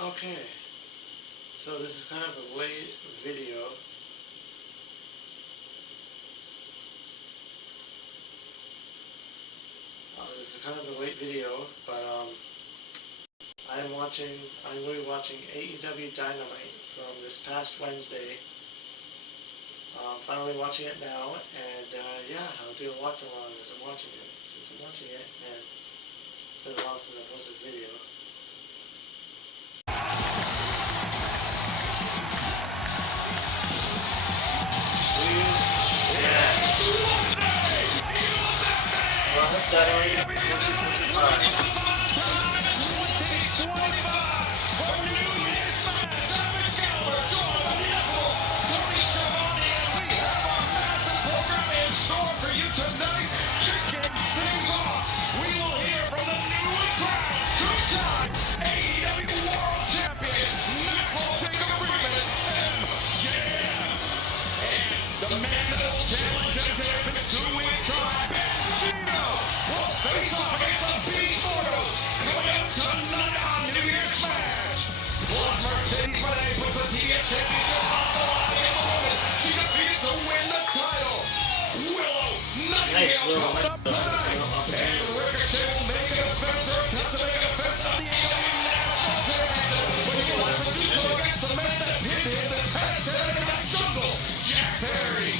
Okay, so this is kind of a late video. This is kind of a late video, but I'm going to be watching AEW Dynamite from this past Wednesday. Finally watching it now, and yeah, I'll do a watch along as I'm watching it. Since I'm watching it, and it's been a while since I posted a video. The man that will challenge MJF in 2 weeks' time, Bandito, will face off against the Beast Mortals coming up tonight on New Year's Smash. Plus, Mercedes Moné puts the TBS Championship on the line against the woman she defeated to win the title. Willow Nightingale coming up tonight, and Ricochet will make an offense or attempt to make an offense of the AEW National Championship, but he will have to do so against the man that pinned him this past Saturday Night Jungle, Jack Perry.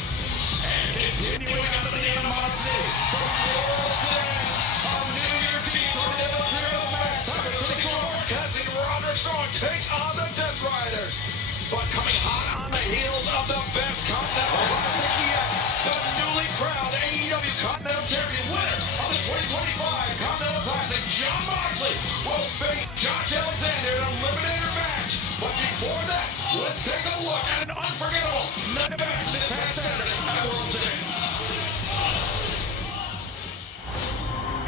Continuing on to the animosity from World's End on New Year's Eve Tornado Trios match. Time to take Orange Cassidy and Roderick Strong take on the Death Riders. But coming hot on the heels of the best Continental Classic yet, the newly crowned AEW Continental Champion, winner of the 2025 Continental Classic, Jon Moxley, will face Josh Alexander in a eliminator match. But before that, let's take a look at an unforgettable night of action this past Saturday at World's End.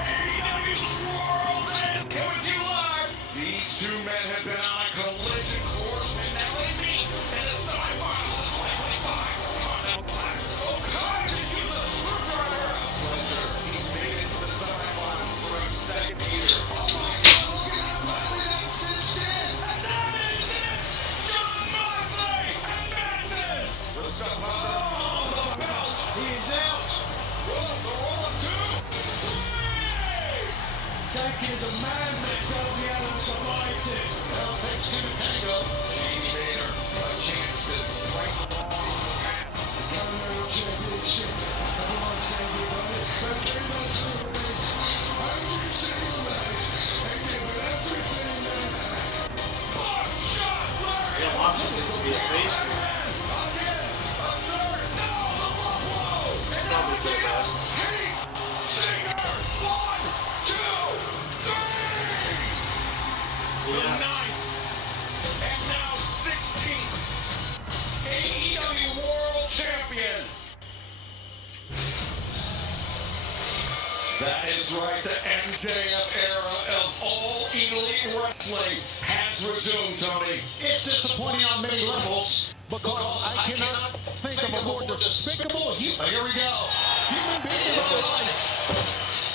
AEW's World's End is coming to you live. These two men have been on a collision course, and now they meet in the semifinals of the 2025 Continental Classic. Okada just used a screwdriver. Pleasure. He's made it to the semifinals for a second year. Oh my God, look at how finally that cinched in. And that is it. Jon Moxley advances. The step ladder on the belt. He is out. Roll, the roll of 2, 3. Dakin is a man that Darby Allin survived it. Well, it takes 2 to tango. Jamie Vader, a chance to right the ball in the past. Continental Championship. Come on, everybody. But give it to me. I see somebody. And give it everything they have. Buckshot Larry. Yeah, Moxley seems to be a face here. Again, a third. No, the low blow. And now Probably the best. Heat Singer. 1, 2, 3. The Yeah. 9th and now 16th AEW World Champion. That is right, the MJF era of all elite wrestling has resumed, Tony. It's disappointing on many levels because I cannot think of a more despicable here we go. Human being in my life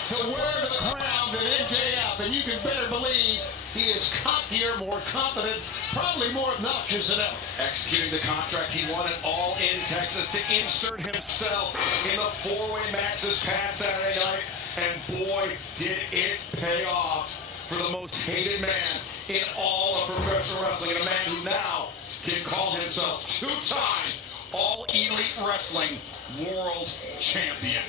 to wear the crown than MJF, and you can better believe he is cockier, more confident, probably more obnoxious than ever. Executing the contract he won at All In Texas to insert himself in the 4-way match this past Saturday night. And boy, did it pay off for the most hated man in all of professional wrestling, and a man who now can call himself 2-time All Elite Wrestling World Champion.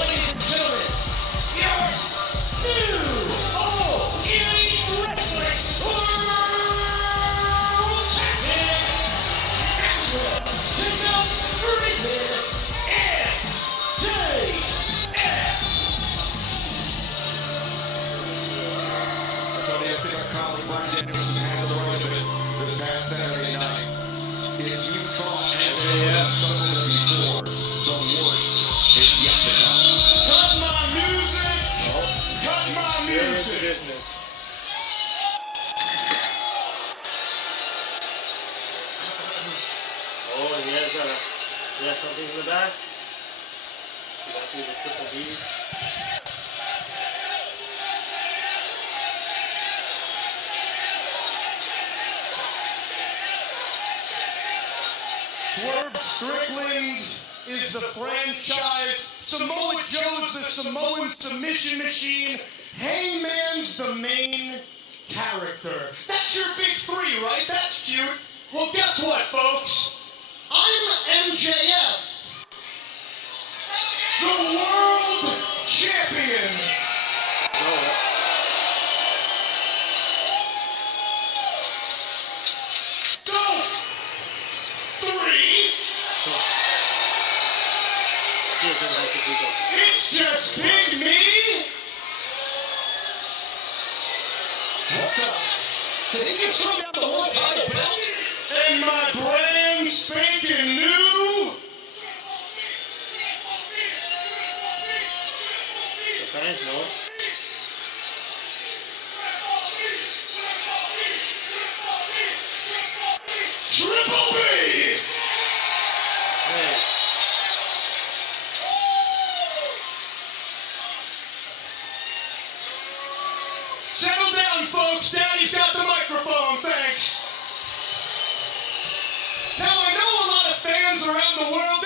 Ladies and gentlemen, your new All Elite Wrestling in the back. Could that be the triple B? Swerve Strickland is the franchise. Samoa Joe's the Samoan submission machine. Hangman's the main character. That's your big three, right? That's cute. Well, guess what, folks? I'm MJF, the world champion. So, three. It's just Big Me. What the? Did he just throw down the one-time belt? And my brand spanking new. The fans know. Triple B. Hey. Settle down, folks. Daddy's got the microphone. Thanks. Now, I know a lot of fans around the world,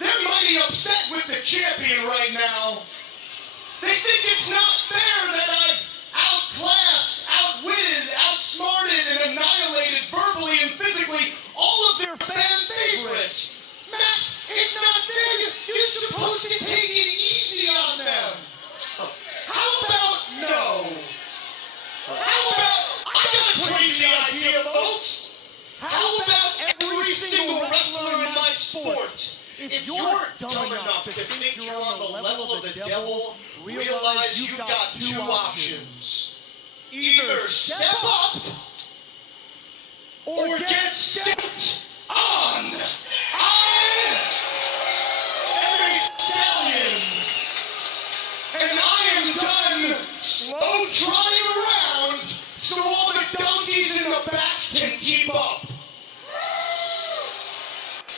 they're mighty upset with the champion right now. They think it's not fair that I've outclassed, outwitted, outsmarted, and annihilated verbally and physically all of their fan favorites. Matt, it's not fair. You're supposed to take it easy on them. How about no? How about, I got a crazy idea, folks. How about every single wrestler in my sport? If you're dumb enough to think you're on the level of the devil, realize you've got two options. Either step up or get stepped on. I am a stallion, and I am done slow trotting around so all the donkeys in the back can keep up.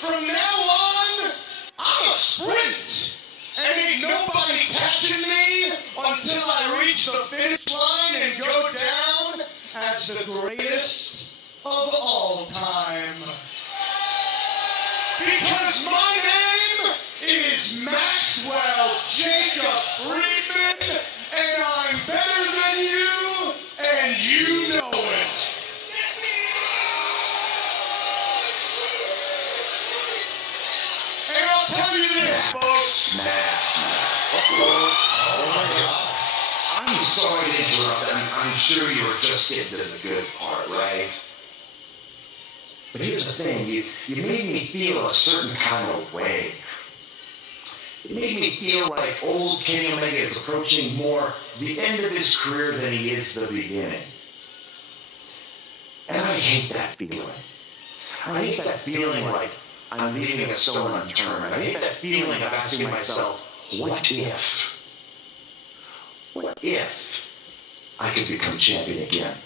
From now on, I'm a sprint, and ain't nobody catching me until I reach the finish line and go down as the greatest of all time. Because my name is Maxwell Jacob Friedman, and I'm better than you, and you know it. And I'll tell you this, folks. I'm sorry to interrupt. I'm sure you were just getting to the good part, right? But here's the thing. You made me feel a certain kind of way. It made me feel like old Kenny Omega is approaching more the end of his career than he is the beginning. And I hate that feeling. I hate that feeling like I'm leaving a stone unturned. I hate that feeling of asking myself, what if? What if I could become champion again?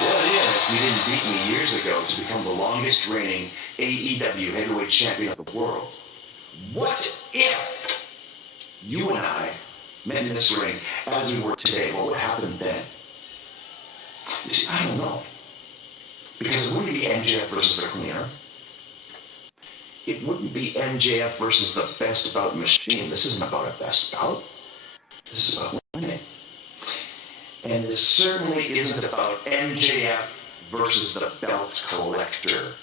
What if you didn't beat me years ago to become the longest reigning AEW heavyweight champion of the world? What if you and I met in this ring as we were today? What would happen then? You see, I don't know. Because it wouldn't be MJF versus the Cleaner. It wouldn't be MJF versus the best bout machine. This isn't about a best bout. This is about winning. And this certainly isn't about MJF versus the belt collector.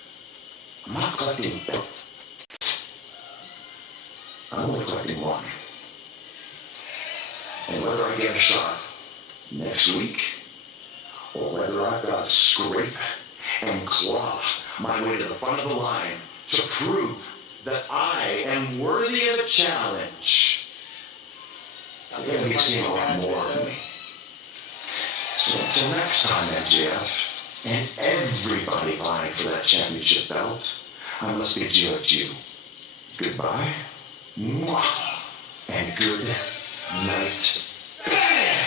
I'm not collecting belts. I'm only collecting one. And whether I get a shot next week, or whether I've got to scrape and claw my way to the front of the line to prove that I am worthy of a challenge, you're going to be seeing a lot more of me. So until next time, MJF, and everybody vying for that championship belt, I must bid you adieu. Goodbye, mwah, and good night. Bang!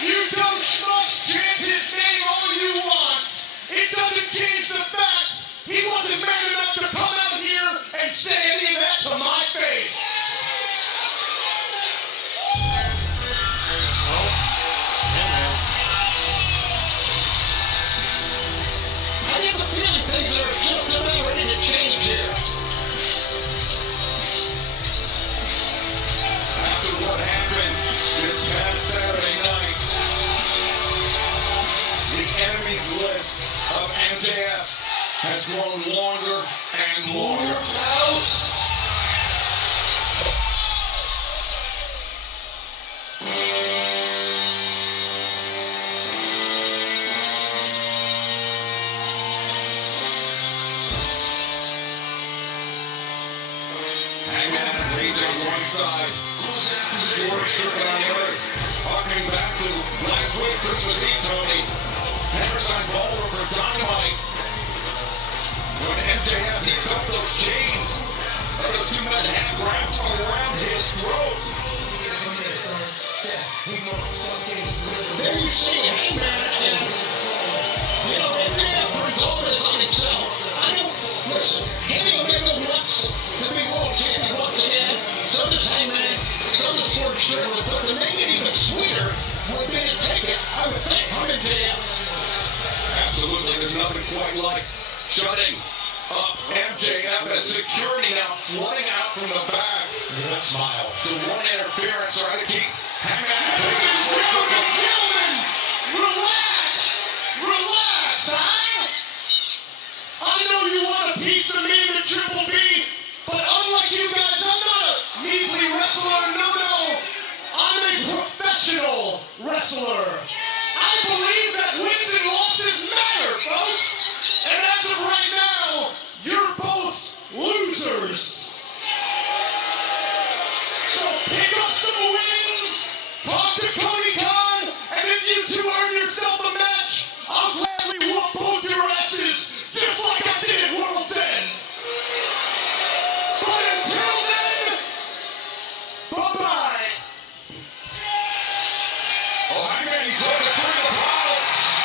You dumb schmucks chant his name all you want. It doesn't change the fact he wasn't man enough to come out here and say any of that to my face. I get the feeling things are just about ready to change here. After what happened this past Saturday night, the enemies list of MJF has grown longer and longer. Hangman and Razor on one side, Short Strickland on the other. Harkening back to last week, Christmas Eve, Tony. Hammerstein Bowler for Dynamite. When MJF, he felt those chains that those two men had wrapped around his throat. There you see Hangman, and MJF brings all this on himself. I don't listen. Kenny Omega wants to be world champion once again. So does Hangman. So does Strickland. But to make it even sweeter would be to take it, I would think, from MJF. Absolutely, there's nothing quite like shutting up MJF as security now flooding out from the back. Look at that smile. To run interference, trying to keep Hangman. Gentlemen, relax, huh? I know you want a piece of me in the Triple B, but unlike you guys, I'm not a measly wrestler, no. I'm a professional wrestler. I believe that wins and losses matter, folks. And as of right now, you're both losers. So pick up some wins, talk to Cody Khan, and if you two earn yourself a match, I'll gladly whoop both your asses, just like I did at World's End. But until then, bye-bye. Oh, Hangman, he broke it through the pile.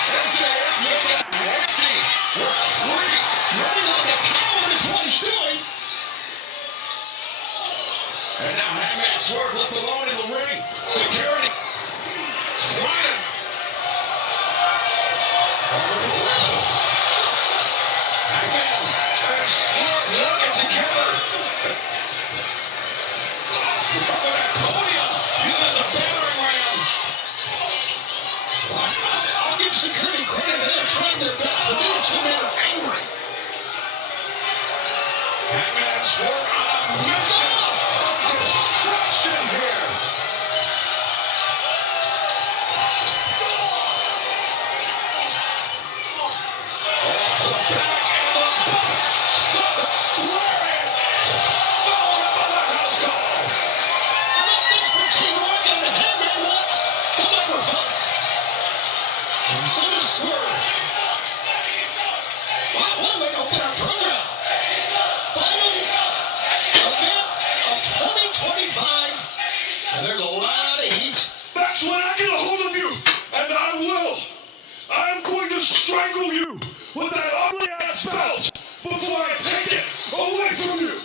MJF looking nasty. Retreat. Running like a coward is what he's doing. And now Hangman Swerve left alone in the ring. Security. Swinging. Hangman and Swerve working together. Up on that podium. Using the battering ram. I'll give security credit. They're trying their best. But they're too angry. Hangman and Swerve on a mission of destruction here. Off the back and the butt. Stop. Lariat. Followed up by the house call. I don't think for King Rogan the Hangman wants the microphone. And so does Swerve. Wow, one way to open our program. Final event of 2025. And there's a lot of heat. That's when I get a hold of you, and I will. I'm going to strangle you with that ugly ass belt before I take it away from you.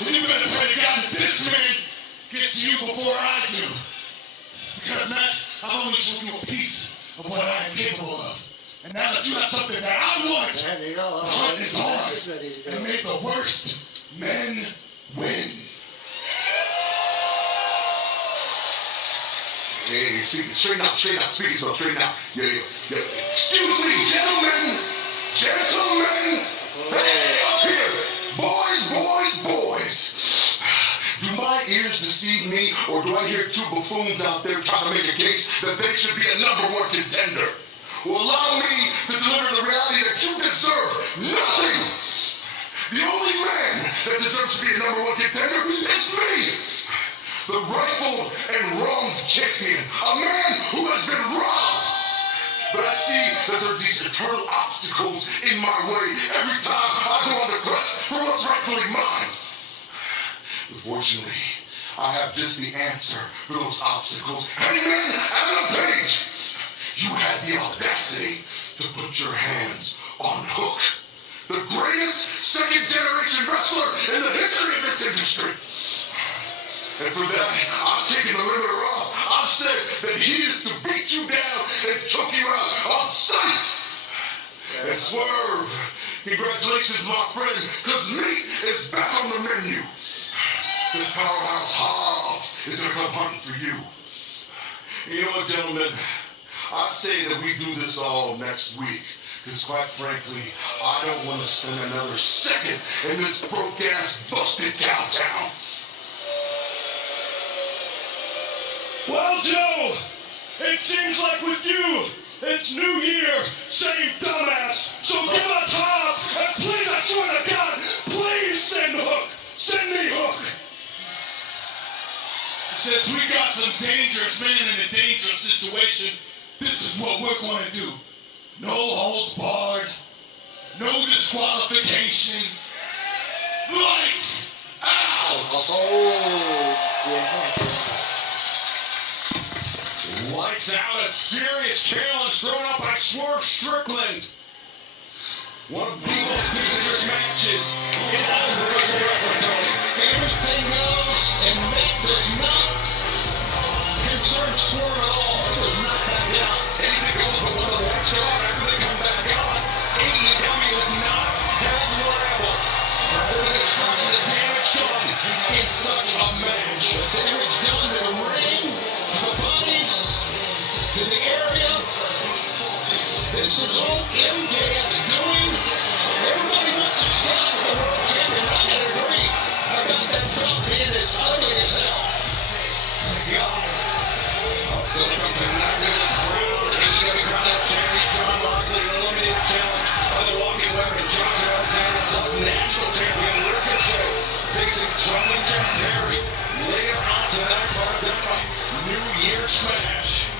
And you better pray to God that this man gets to you before I do. Because, Matt, I've only shown you a piece of what I am capable of. And now that you have something that I want, There you go. the hunt is on. He's ready to go. And may the worst men win. Hey, straighten out, speak slow, straighten out. Yeah. Excuse me, gentlemen. Hey, up here. Boys. Do my ears deceive me, or do I hear two buffoons out there trying to make a case that they should be a #1 contender? Well, allow me to deliver the reality that you deserve nothing. The only man that deserves to be a #1 contender is me. The rightful and wronged champion, a man who has been robbed. But I see that there's these eternal obstacles in my way every time I go on the quest for what's rightfully mine. Unfortunately, I have just the answer for those obstacles. Hangman Adam Page, you had the audacity to put your hands on Hook, the greatest second-generation wrestler in the history of this industry. And for that, I've taken the limiter off. I've said that he is to beat you down and choke you out on sight. And Swerve, congratulations, my friend, because meat is back on the menu. This powerhouse Hobbs is going to come hunting for you. You know what, gentlemen? I say that we do this all next week. Because quite frankly, I don't want to spend another second in this broke-ass, busted downtown. Well, Joe, it seems like with you, it's New Year, same dumbass. So give us Hobbs, and please, I swear to God, please send Hook. Send me Hook. Since we got some dangerous men in a dangerous situation, this is what we're going to do. No holds barred, no disqualification. Lights out! Lights out, a serious challenge thrown up by Swerve Strickland. One of the most dangerous matches in all of professional wrestling, Tony. Everything goes, and that does not concern Swerve at all. It does not back down. Anything goes but when the lights go out after they come back on. AEW is not held liable for the destruction and damage done in such a match. The damage done to the ring, to the bodies, to the area. This is all MJF's doing. Everybody wants a shot at the world champion. I gotta agree about that belt being as ugly as hell. God. Still comes in not good crowd. AEW Continental Champion John Moxley, an eliminated challenge by the walking weapon Josh Alexander, plus national champion Ricochet, facing Charlie John Perry. Later on tonight, part of Dynamite New Year's Smash.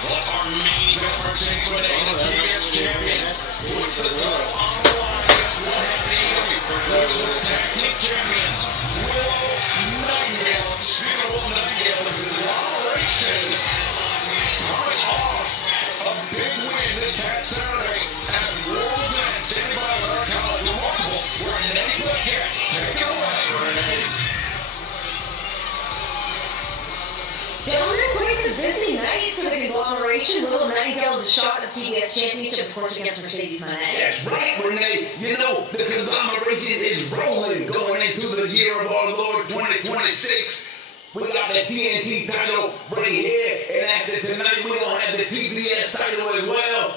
Plus our main event pertaining to an the TBS champion puts the title on the line against one half the AEW. Those are the tag team champions. Willow Nightingale. Speaking of Willow Nightingale, the conglomeration coming off a big win this past Saturday at World's End. Standing by with our colleague, Remarkable. We're Renee Blackett. Take it away, Renee. Gentlemen, quite a busy night for the conglomeration. Willow Nightingale's a shot at the TBS Championship, of course, against Mercedes Moné. That's right, Renee. You know, the conglomeration is rolling going into the year of our Lord 2026. We got the TNT title right here, and after tonight, we're going to have the TBS title as well.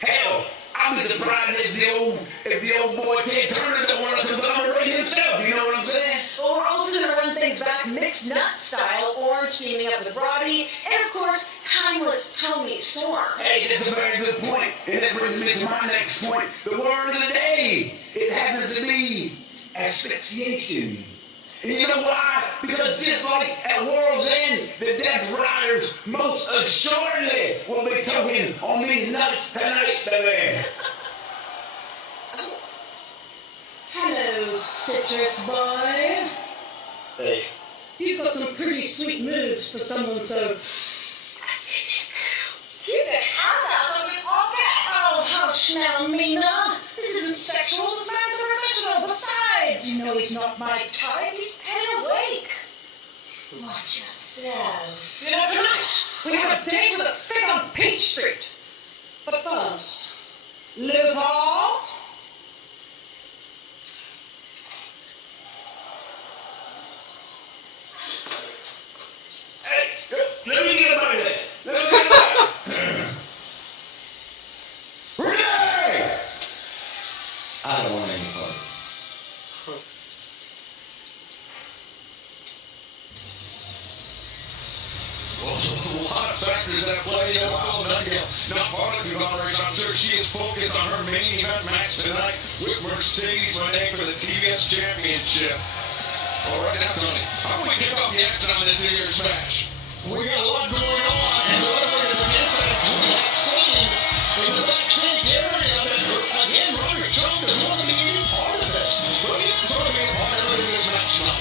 Hell, I'll be surprised if the old boy Ted Turner don't want to conglomerate himself. You know what I'm saying? Well, we're also going to run things back mixed nut style, Orange teaming up with Roddy, and of course, timeless Tony Storm. Hey, that's a very good point. And that brings me to my next point. The word of the day. It happens to be asphyxiation. And you know why? Because just like at World's End, the Death Riders most assuredly will be choking on these nuts tonight, baby. Hello, Citrus Boy. Hey. You've got some pretty sweet moves for someone so acidic. Keep your hand out of your pocket. Oh, hush now, Mina. This isn't sexual. This man's a professional. Besides, you know he's not my type. He's pen awake. Watch yourself. You know, tonight we have a date with a fig on Peach Street. But first, Luther. Hey, let me get him out of there. Let me get him out. Renee! I don't want any part of this. Well, a lot of factors at play. You know, Willow Nightingale, not part of the conglomeration. I'm sure she is focused on her main event match tonight with Mercedes Moné for the TBS Championship. All right, now, Tony, how do we kick off the action on this New Year's match? We got a lot going on, and we're going to begin with the vaccine in the backstage area. That, again, Roderick Strong doesn't want to be any part of this. But he's going to be a part of this match tonight.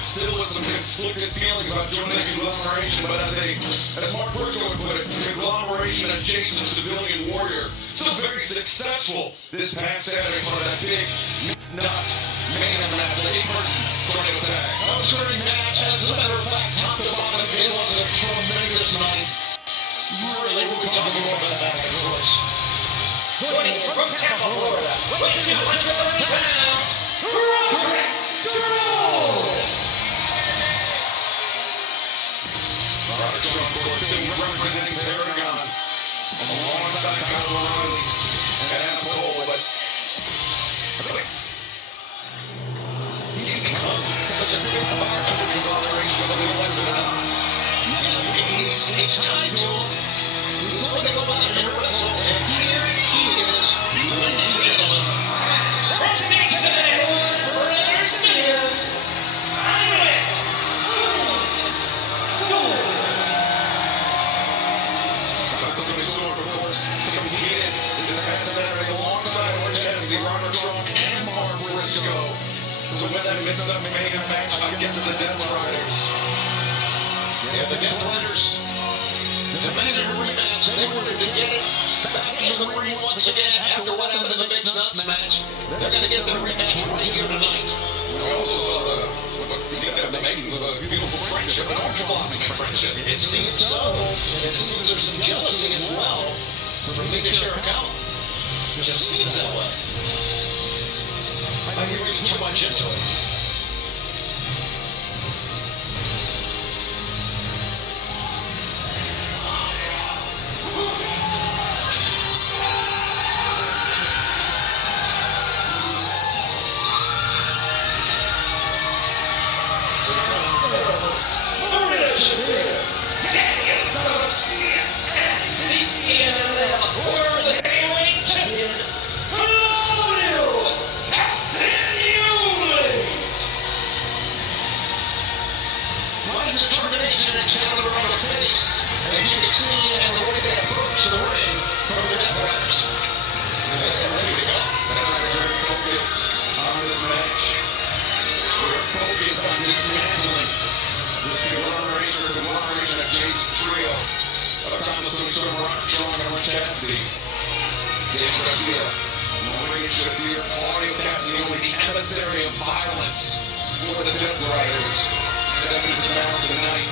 Still with some conflicted feelings about joining the conglomeration, but as Mark Briscoe would put it, conglomeration adjacent civilian warrior. Still very successful this past Saturday for that big nuts man match, the 8-person tornado tag. That was a great match. As a matter of fact, top to bottom, it was a tremendous night. Really, we'll be talking more about that, of course. Joining in from Tampa, Florida, weighing 230 pounds, Roderick Strong! Roderick Strong, of course, still representing Paragon alongside Kyle O'Reilly and Adam Cole, but I feel like he's become such a big part of the conglomeration, whether he likes it or not. It's time to him. He's going to go out and wrestle, and here he is, ladies and gentlemen. Let's make some of that Brothers News. Finalist. Dustin Sword, of course, competed this past Saturday alongside Orange Cassidy, Roderick Strong, and Mark Briscoe to win that mixed-up mega match against the Death Riders. Yeah, the Death Riders demanded a rematch. They wanted to get it back in the ring once again after what happened in the Mixed Nuts match. They're going to get their rematch right here tonight. We also saw what seemed to have the makings of a beautiful friendship, an orange blossoming friendship. It seems so. And it seems there's some jealousy as well from the share account. Just seems that way. I read too much into it. Emissary of violence for the Death Riders. Stepping into the match tonight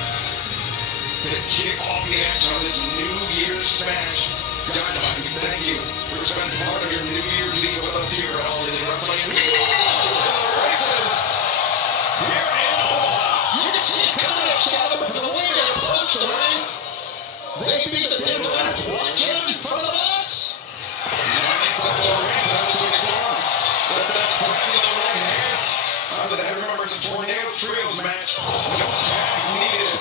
to kick off the action on this New Year's match. Dynamite, we thank you for spending part of your New Year's Eve with us here at All Elite Wrestling. Here in Omaha. You can see it coming at Scott, but the way they approach the ring, they beat the Death Riders. Watch him in front of us. Nice up the ring, touch to his arm. But that's pressing the right hands. After that, remember, it's a Tornado Trios match. No tags needed.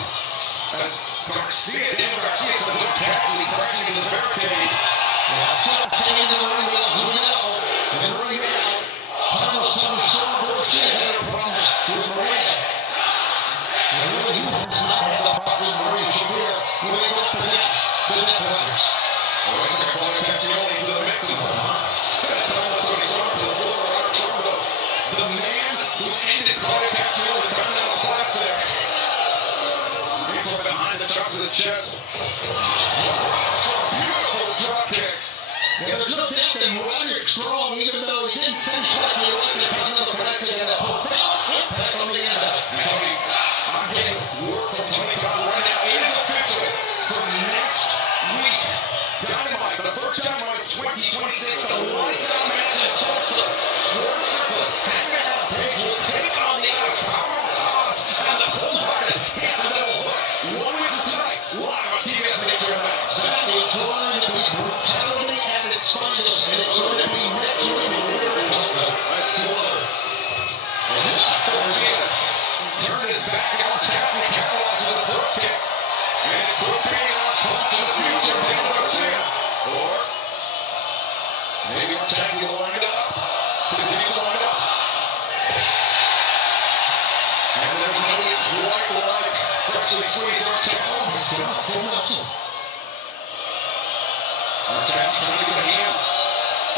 As Daniel Garcia says, no Cassidy crashing into the barricade. Yeah, Scott's taking the ring as we know. And right now, Thomas Strong, she has had problems with Maria. And really, he does not have the problem with Maria Shafir going up against the Death Riders. Oh, it's like Claudio Castagnoli to the mix. Sets Thomas Strong to the floor. Roderick Strong, the man who ended Claudio Castagnoli's Continental Classic. From behind the chops of the chest. Beautiful drop kick. Yeah, there's no doubt that Roderick Strong, even though he didn't finish like he liked the Continental Classic, had a profound impact on the end of it. And Tony, I'm getting word from Tony Khan right now. It is official for next week. Dynamite, the first Dynamite of 2026, the lights out match in Tulsa. Schwartz Strickland, Hangman Adam Page will take on the Irish Powerhouse Hobbs and the cold-hearted hits the double hook. 1 week from tonight, live on TBS Nature FX. That is going to be brutality at its finest, and it's going to be next week in Tulsa, Florida. Daniel Garcia. Or maybe it's Cassidy will line it up. Continues to line it up. And there's nobody quite like freshly squeezed Orange Cassidy. Full muscle. Orange Cassidy trying to get the hands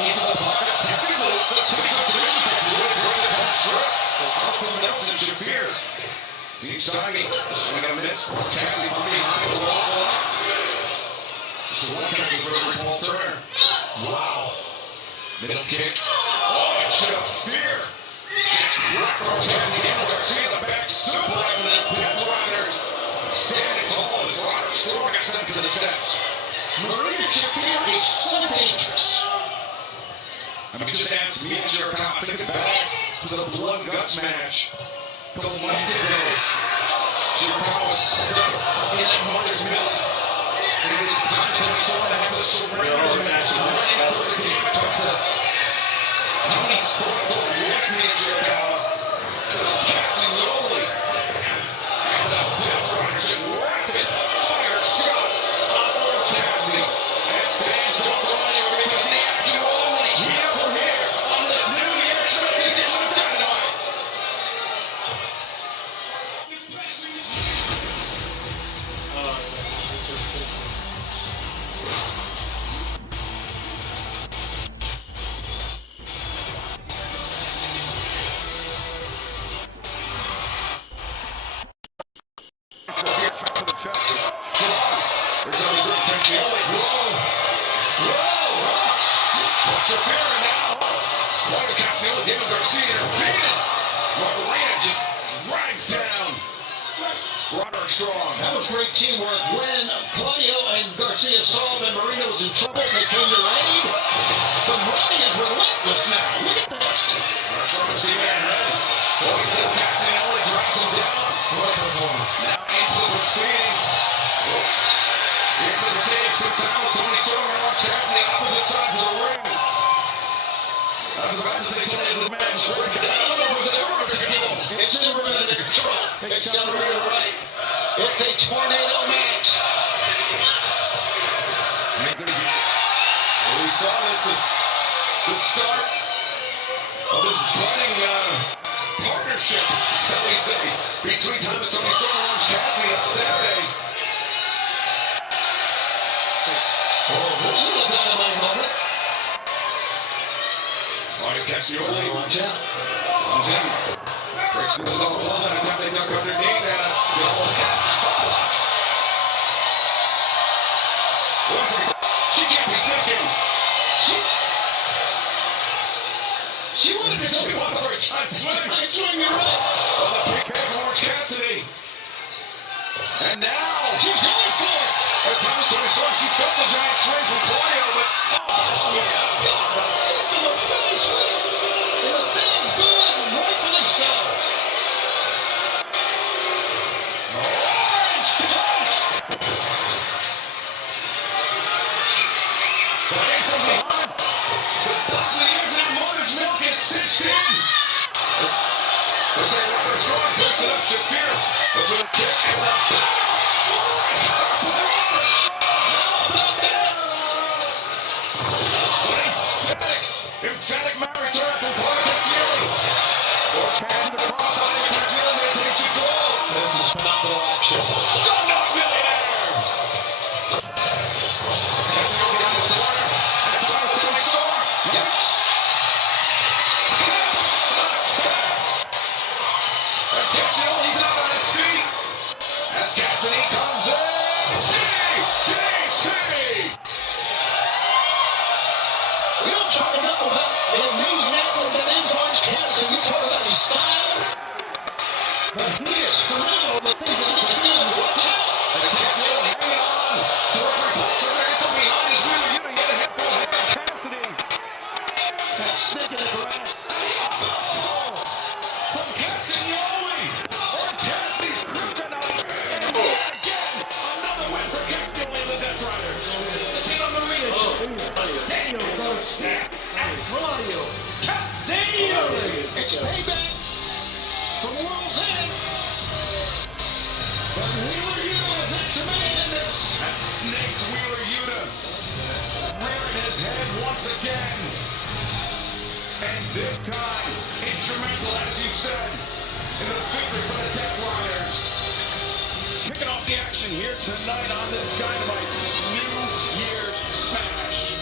into the pockets. Technically, it's a pretty good submission fix. It would break the punch through. Powerful Nelson Shafir. Sees Steiny. Swing and a miss. Orange Cassidy from behind. Below. Just a one count of Rotary Paul Turner. Wow. Middle kick. Oh, Shafir. Just cracked Orange Cassidy. Daniel Garcia, the back suplex and a death rider. Standing tall as Rock Strong gets sent to the steps. Marina Shafir is so dangerous. I mean, just ask me, sure, kind of thinking back to the blood and guts match a couple months ago. Chicago was stuck in that mother's milk. And it was time to restore that to surrender the match. And for the game, come to Tony's quote-unquote with me, Chicago. Casting lowly. And the death riders just rapid fire shots on Orange Cassidy. And fans don't go anywhere because the action only here from here on this New Year's Special Edition of Dynamite. Shafir trapped to the chest. Strong. There's only good Cassidy. Whoa. Shafir now. Claudio Castagnoli, Daniel Garcia intervening. Marina just drags down Roderick Strong. That was great teamwork. When Claudio and Garcia saw that Marina was in trouble, they came to aid. But Roddy is relentless now. Look at this. Strong is steaming ahead. Still Castagnoli drives him down. What a performance. Now into the proceedings. Into the proceedings. Quick time. Tony Storm and Orange Cassidy opposite sides of the ring. I was about to say, Tony, this match is great, but I don't know if it was ever under control. It's never been under control. It's down the rear right. It's a tornado match. We saw this as the start of this budding partnership, shall we say, between Tony Storm and Orange Cassidy on Saturday. Oh, this is a dynamite moment. Claudio Castagnoli Watch out. comes in, breaks through the low hold, and time they duck underneath that double head toss. She can't be thinking. She wanted to She go won for a time swing. I swing, you're right. On the big head from Orange Cassidy. And now She's going for it. at times she felt the giant swing from Claudio, but Oh, yeah. God, the foot to the face. And the fans booing, rightfully so. Orange punch! But in from behind, the butts of the ears now Mother's Milk is cinched in. There's a Robert Strong picks it up, Shafir. Goes with a kick and the emphatic mat return from Claudio Castagnoli. Orange Cassidy the crossbody. Castagnoli maintains control. This is phenomenal action. Stun up millionaire. Castagnoli down the corner. And times to restore. Yes. And Castagnoli's out on his feet. As Cassidy This time, instrumental, as you said, in the victory for the Death Riders. Kicking off the action here tonight on this Dynamite New Year's Smash.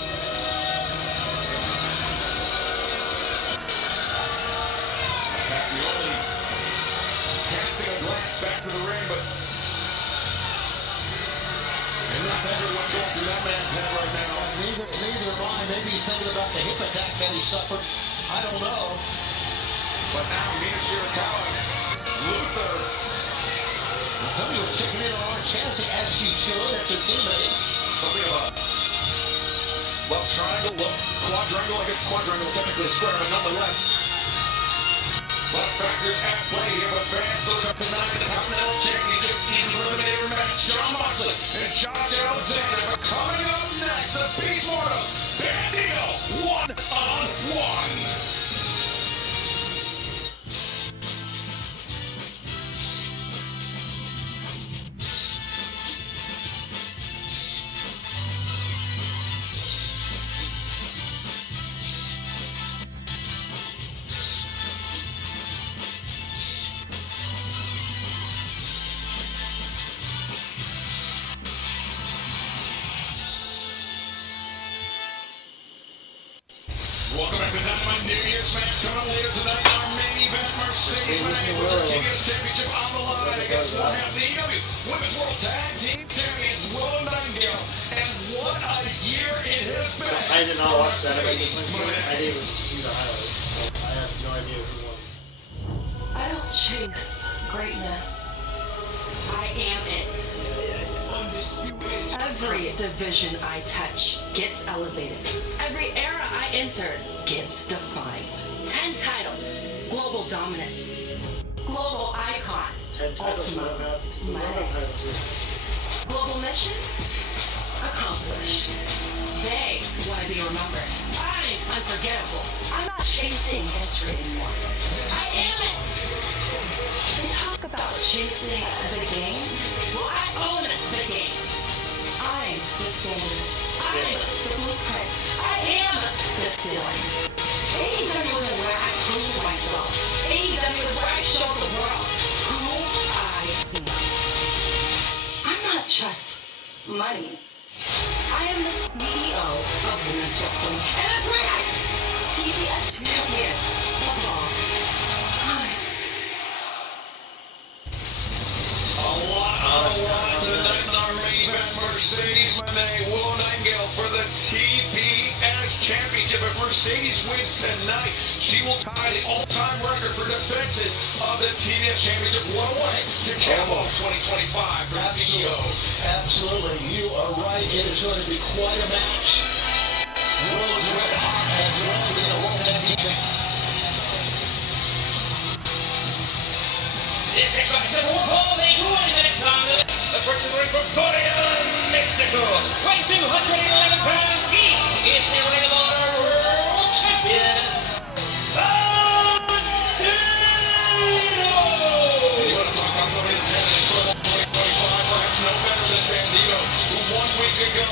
Cassioli casting a glance back to the ring, but I'm not sure what's going through that man's head right now. Neither am I. Maybe he's thinking about the hip attack that he suffered. I don't know. But now Mina Shirakawa, Luther. Tony was checking in on Orange Cassidy, as she should. That's her teammate. Something about left triangle, left quadrangle. I guess quadrangle technically a square, but nonetheless. Left factor at play here, but fans look up tonight to the Continental Championship Eliminator match. Jon Moxley and Josh Alexander. But coming up next, the Beast Mortals, Bandito, one-on-one. Welcome back to Dynamite New Year's match. Coming up later tonight, our main event, Mercedes-Benz with the TBS Championship on the line against one half the AEW Women's World Tag Team Champions, Willow Nightingale. And what a year it has been. I did not watch that. I just went I didn't even see the highlights. So I have no idea who won. I don't chase greatness. I am it. Every division I touch gets elevated. Every era I enter gets defined. 10 titles, global dominance, global icon, 10 titles, ultimate money. Global mission accomplished. They want to be remembered. I'm unforgettable. I'm not chasing history anymore. I am it. They talk about chasing the game. Well, I own the game. I'm the standard. I'm the blueprint. I am the ceiling. AEW is where I prove myself. AEW is where I show the world who I am. I'm not just money. I am the CEO of women's wrestling and a grand TBS champion of all time. A lot tonight in our main event. Mercedes-Benz, Willow Nightingale for the TBS Championship. If Mercedes wins tonight, she will tie the all-time record for defenses of the TBS Championship. One away to Cabo 2025 for the CEO. Absolutely. You are right. It is going to be quite a match. World's red hot as well as the World Tag Team Champions. This is Mexico holding 20 minutes longer. The first is ring from Korea, Mexico. Weighing 211 pounds, he is the Ring of Honor World Champion. Bandito! You want to talk about somebody that's had an incredible 2025? Perhaps no better than Bandito, who 1 week ago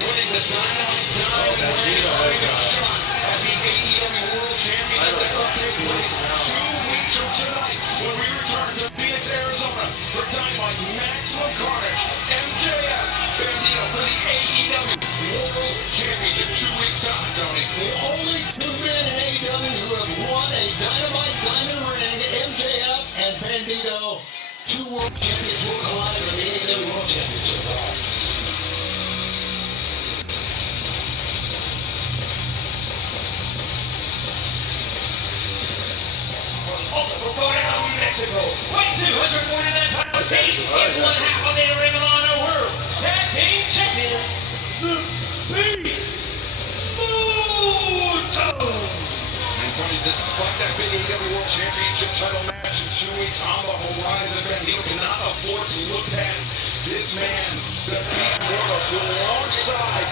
winning the Dynamite Diamond ring, having a shot at the AEW World Championship that will take place 2 weeks from tonight when we return to Phoenix, Arizona for Dynamite Maximum Carnage. MJF, Bandito for the AEW World Championship 2 weeks time, Tony. The only two men in AEW who have won a Dynamite Diamond ring, MJF and Bandito. Two world champions will collide for the AEW World Championship. Also from Korea, Mexico. Weighing 249 pounds, he is one half of the Ring of Honor World Tag Team Champions. The Beast Mortals. And Tony, despite that big AEW World Championship title match in 2 weeks on the horizon, Bandito cannot afford to look past this man, the Beast Mortals, who alongside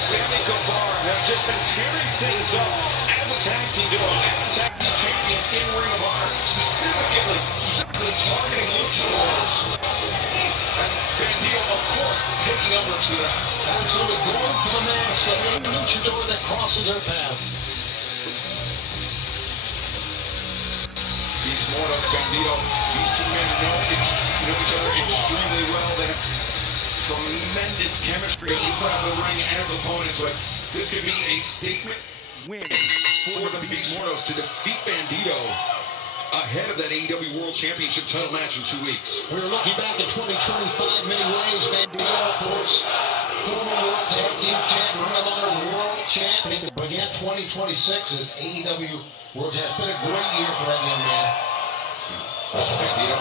Sammy Guevara have just been tearing things up as a tag team duo, as a tag team champions in Ring of Honor, specifically targeting luchadors. And Bandito, of course, taking umbrage to that. Absolutely going for the mask of any luchador that crosses her path. Beast Mortos, Bandito. These two men know each other extremely well. They have tremendous chemistry inside the ring as opponents, but this could be a statement win for the Beast Mortos to defeat Bandito ahead of that AEW World Championship title match in 2 weeks. We're looking back at 2025 many ways. Bandito, of course, former World Tag Team Champ, Ring of Honor World Champion. Began 2026 as AEW World Champ. It's been a great year for that young man. Bandito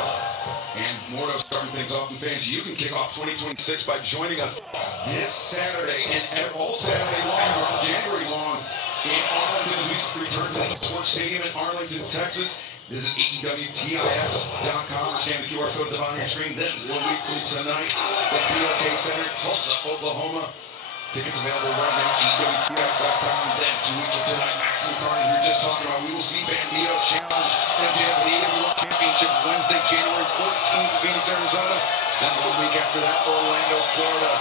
and Mortos starting things off. And fans, you can kick off 2026 by joining us this Saturday and all Saturday long, all January long in Arlington as we return to the Sports Stadium in Arlington, Texas. Visit AEWDYNAMITE.com, scan the QR code at the bottom of your screen. Then, 1 week from tonight, the BOK Center, Tulsa, Oklahoma. Tickets available right now, AEWTX.com. Then, 2 weeks from tonight, Maximum Carnage, we were just talking about. We will see Bandito challenge MJF for the AEW World Championship Wednesday, January 14th, Phoenix, Arizona. Then 1 week after that, Orlando, Florida.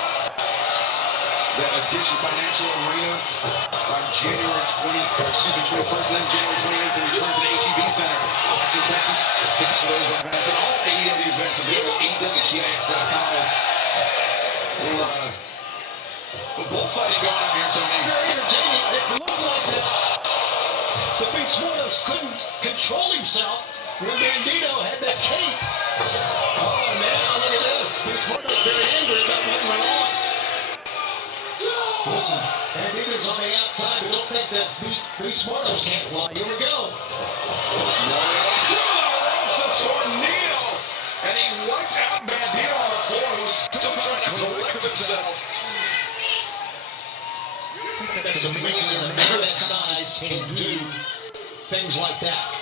The Addition Financial Arena on January 21st, and then January 28th, the return to the HEB Center, Austin, Texas. Tickets for those events and all AEW events available at AEWTX.com. We're bullfighting going on here, Tony. Very entertaining. It looked like the Beast Mortos couldn't control himself when Bandito had that cape. Oh, now look at this. Beast Mortos very angry about what went on. Listen, Bandito's on the outside, but don't think that Beast Mortos can't fly. Here we go. Mortos to the ropes, the tornado, and he wiped out Bandito on the floor, who's still trying to collect himself. It's amazing a man that size can do things like that.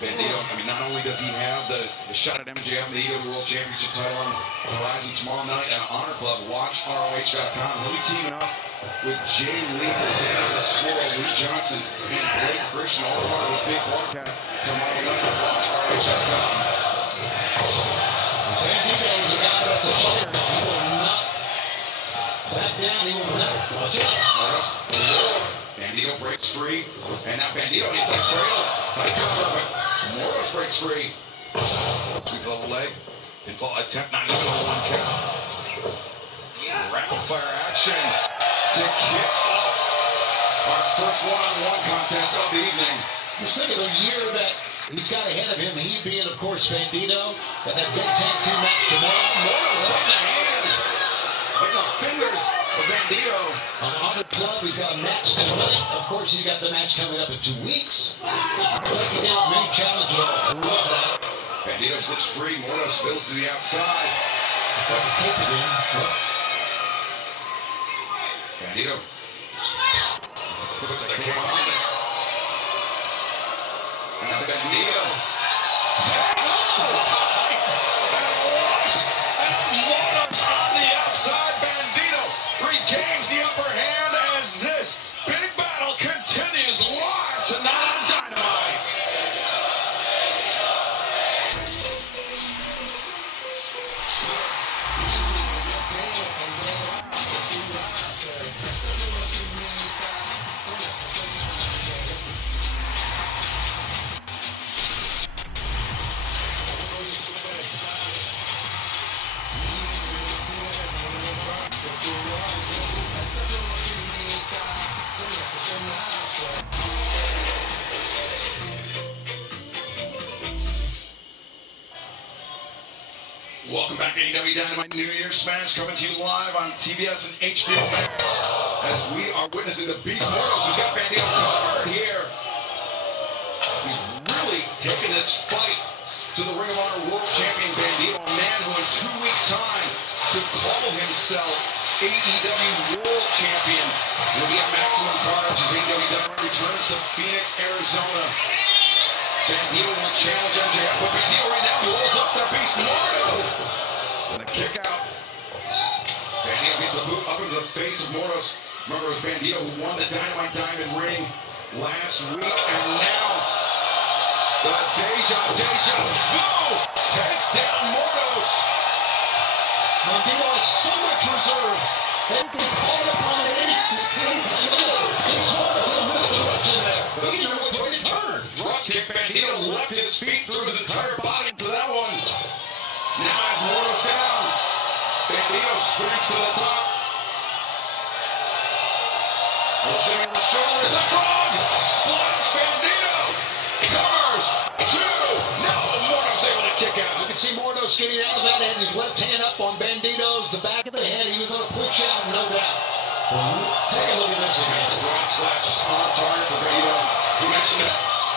Bandito, I mean, not only does he have the shot at MJF in the AEW World Championship title on the horizon tomorrow night at Honor Club, watch ROH.com. He'll be teaming up with Jay Lethal, Tanner the Swirl, Lee Johnson, and Blake Christian, all part of a big broadcast tomorrow night at watch ROH.com. Bandito is a guy that's a fighter. He will not back down. He will not. Watch out. Bandito breaks free, and now Bandito inside cradle. Tight cover, but Mortos breaks free. Sweep the leg. Pinfall attempt, not even a 1 count. Rapid fire action to kick off our first one-on-one contest of the evening. Just think of the year that he's got ahead of him. He being, of course, Bandito. Got that big tag team match tomorrow. Mortos right in the hands, like the fingers of Bandito. On Honor Club, he's got a match tonight. Of course, he's got the match coming up in 2 weeks. Breaking down many challenges. I love that. Bandito slips free. Mortos spills to the outside. Got the cape again. Bandito puts the cape on. And Bandito takes and Mortos on the outside. Bandito regains the upper hand as this big battle continues live tonight on Dynamite. Welcome back to AEW Dynamite New Year's Smash, coming to you live on TBS and HBO Max as we are witnessing the Beast Mortos, who's got Bandito covered here. He's really taking this fight to the Ring of Honor World Champion Bandito, a man who in 2 weeks' time could call himself AEW World Champion. He'll be at Maximum Carnage as AEW Dynamite returns to Phoenix, Arizona. Bandito will challenge MJF, but Bandito right now rolls up the Beast Mortos. And the kick out. Bandito gets the boot up into the face of Mortos. Remember, it was Bandito who won the Dynamite Diamond ring last week, and now the Deja Vu takes down Mortos. Bandito has so much reserve that he can call it upon at any time. He's one of the misdirection there. He knows where to turn. Cross kick, Bandito Bandito sprints to the top. Pushing in the shoulders, a frog! Splash, Bandito! Covers! 2! No! Mordo's able to kick out. You can see Mordos getting out of that, and his left hand up on Bandito's, the back of the head. He was going to push out, no doubt. Take a look at this again. Frog slash on target for Bandito. You mentioned it.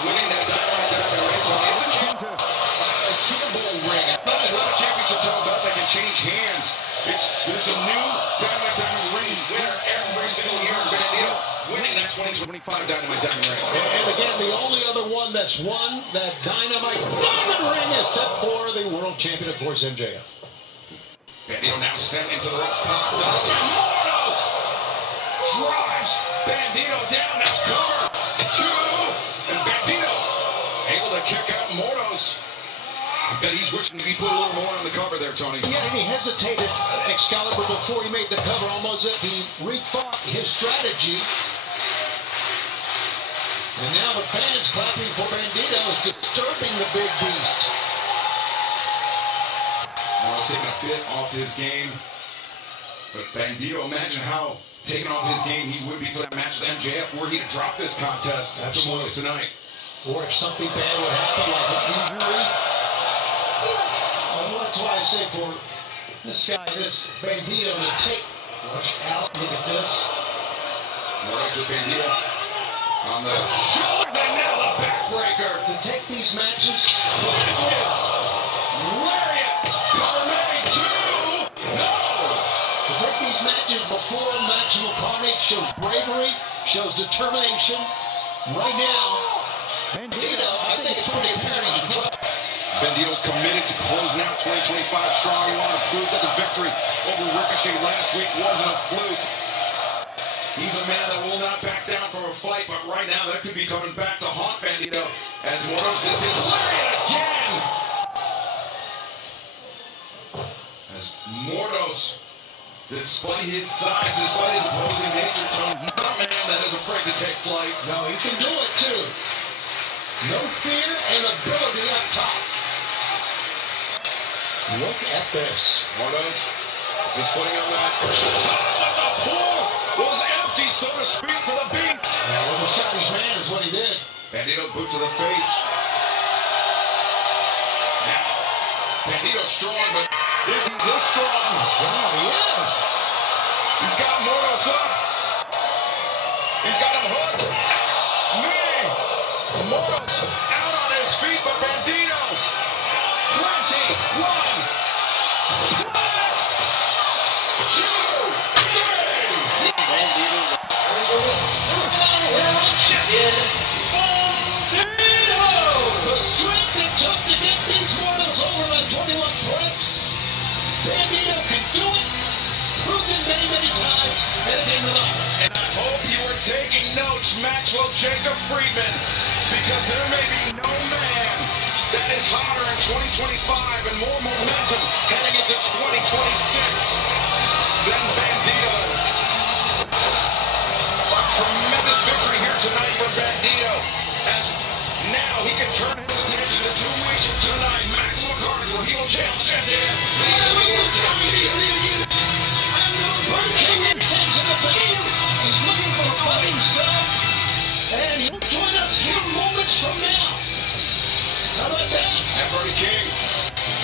Winning that Dynamite ring. It's akin to a Super Bowl ring. It's not a championship title belt that can change hands. There's a new Dynamite ring winner every single year. Bandito winning that 2025 Dynamite ring. And again, the only other one that's won that Dynamite Diamond ring except for the world champion, of course, MJF. Bandito now sent into the ropes, popped up, and Mordos drives Bandito down, now cover, 2, and Bandito able to kick out Mordos. I bet he's wishing he put a little more on the cover there, Tony. Yeah, and he hesitated, Excalibur, before he made the cover, almost as if he rethought his strategy. And now the fans clapping for Bandito is disturbing the big beast. Mordos taking a bit off his game. But Bandito, imagine how taken off his game he would be for that match with MJF were he to drop this contest to Mordos tonight. Or if something bad would happen, like an injury. Well, that's why I say for this guy, this Bandito to take rush out. Look at this. Mordos with Bandito on the shoulders, and now the backbreaker. To take these matches, Vicious lariat, cover made 2. No. to take these matches before Maximum Carnage shows bravery, shows determination. Right now, Bandito, I think it's pretty apparent he's in trouble. Bandito's committed to closing out 2025 strong. He wanted to prove that the victory over Ricochet last week wasn't a fluke. He's a man that will not back down from a fight, but right now that could be coming back to haunt Bandito as Mordos does his lariat again. As Mordos, despite his size, despite his opposing nature, Tony, he's not a man that is afraid to take flight. No, he can do it too. No fear and ability up top. Look at this. Mordos just footing on that top, but the pool was empty, so to speak, for the beast. Overshot his man is what he did. Bandito boot to the face. Now, Bandito's strong, but is he this strong? Yeah, he is. He's got Mordos up. He's got him hooked. X-knee. Mordos out on his feet, but Bandito 21. Plus 2, 3. The strength it took to get these Mortals over the 21 points. Bandito can do it. Proved it many, many times. And it didn't allow. And I hope you were taking notes, Maxwell Jacob Friedman, because there may be no man that is hotter in 2025 and more momentum heading into 2026 than Bandito. A tremendous victory here tonight for Bandito, as now he can turn his attention to 2 weeks from tonight. Maxwell Carnage, where he will challenge MJF for the World Championship. King stands in the back. He's looking for a fight himself. And he'll join us here moments from now. How about that? And Brody King,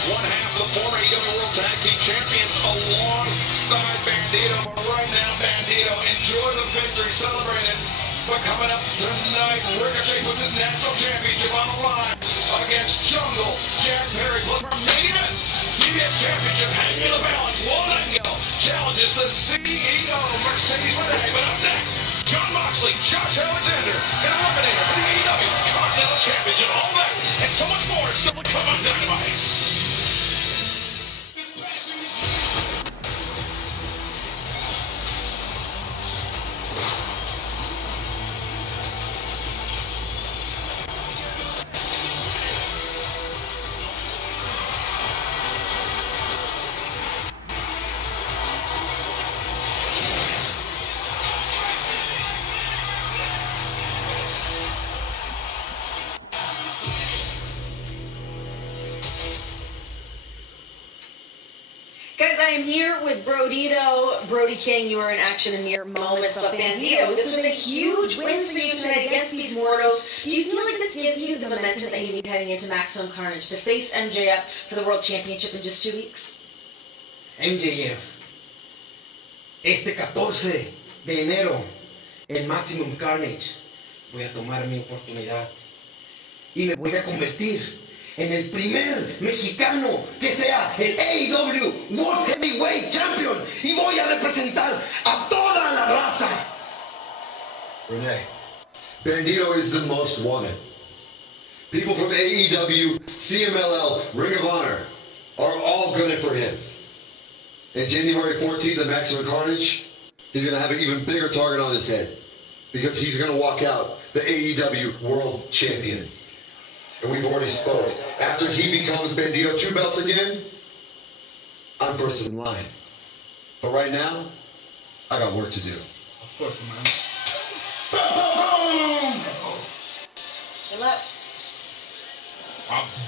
one half of the former AEW World Tag Team Champions alongside Bandito. But right now, Bandito, enjoy the victory, celebrate it. But coming up tonight, Ricochet puts his national championship on the line against Jungle Jack Perry. Plus our main event, TBS Championship hanging in the balance. Will Nightingale challenges the CEO, Mercedes Renee. But up next, John Moxley, Josh Alexander, and Eliminator for the AEW Continental Championship. All that and so much more is still to come on Dynamite. here with Brodito. Brody King, you were in action in mere moments, but Bandito, this was a huge win for you tonight against these Mortals. Do you feel like this gives you the momentum that you need heading into Maximum Carnage to face MJF for the World Championship in just 2 weeks? MJF, este 14 de enero, en Maximum Carnage, voy a tomar mi oportunidad y me voy a convertir en el primer mexicano que sea el AEW World Heavyweight Champion y voy a representar a toda la raza. Renee, Bandito is the most wanted. People from AEW, CMLL, Ring of Honor are all gunning for him. And January 14th at Maximum Carnage, he's going to have an even bigger target on his head because he's going to walk out the AEW World Champion. And we've already spoke. After he becomes Bandito 2 belts again, I'm first in line. But right now, I got work to do. Of course, man. Good luck.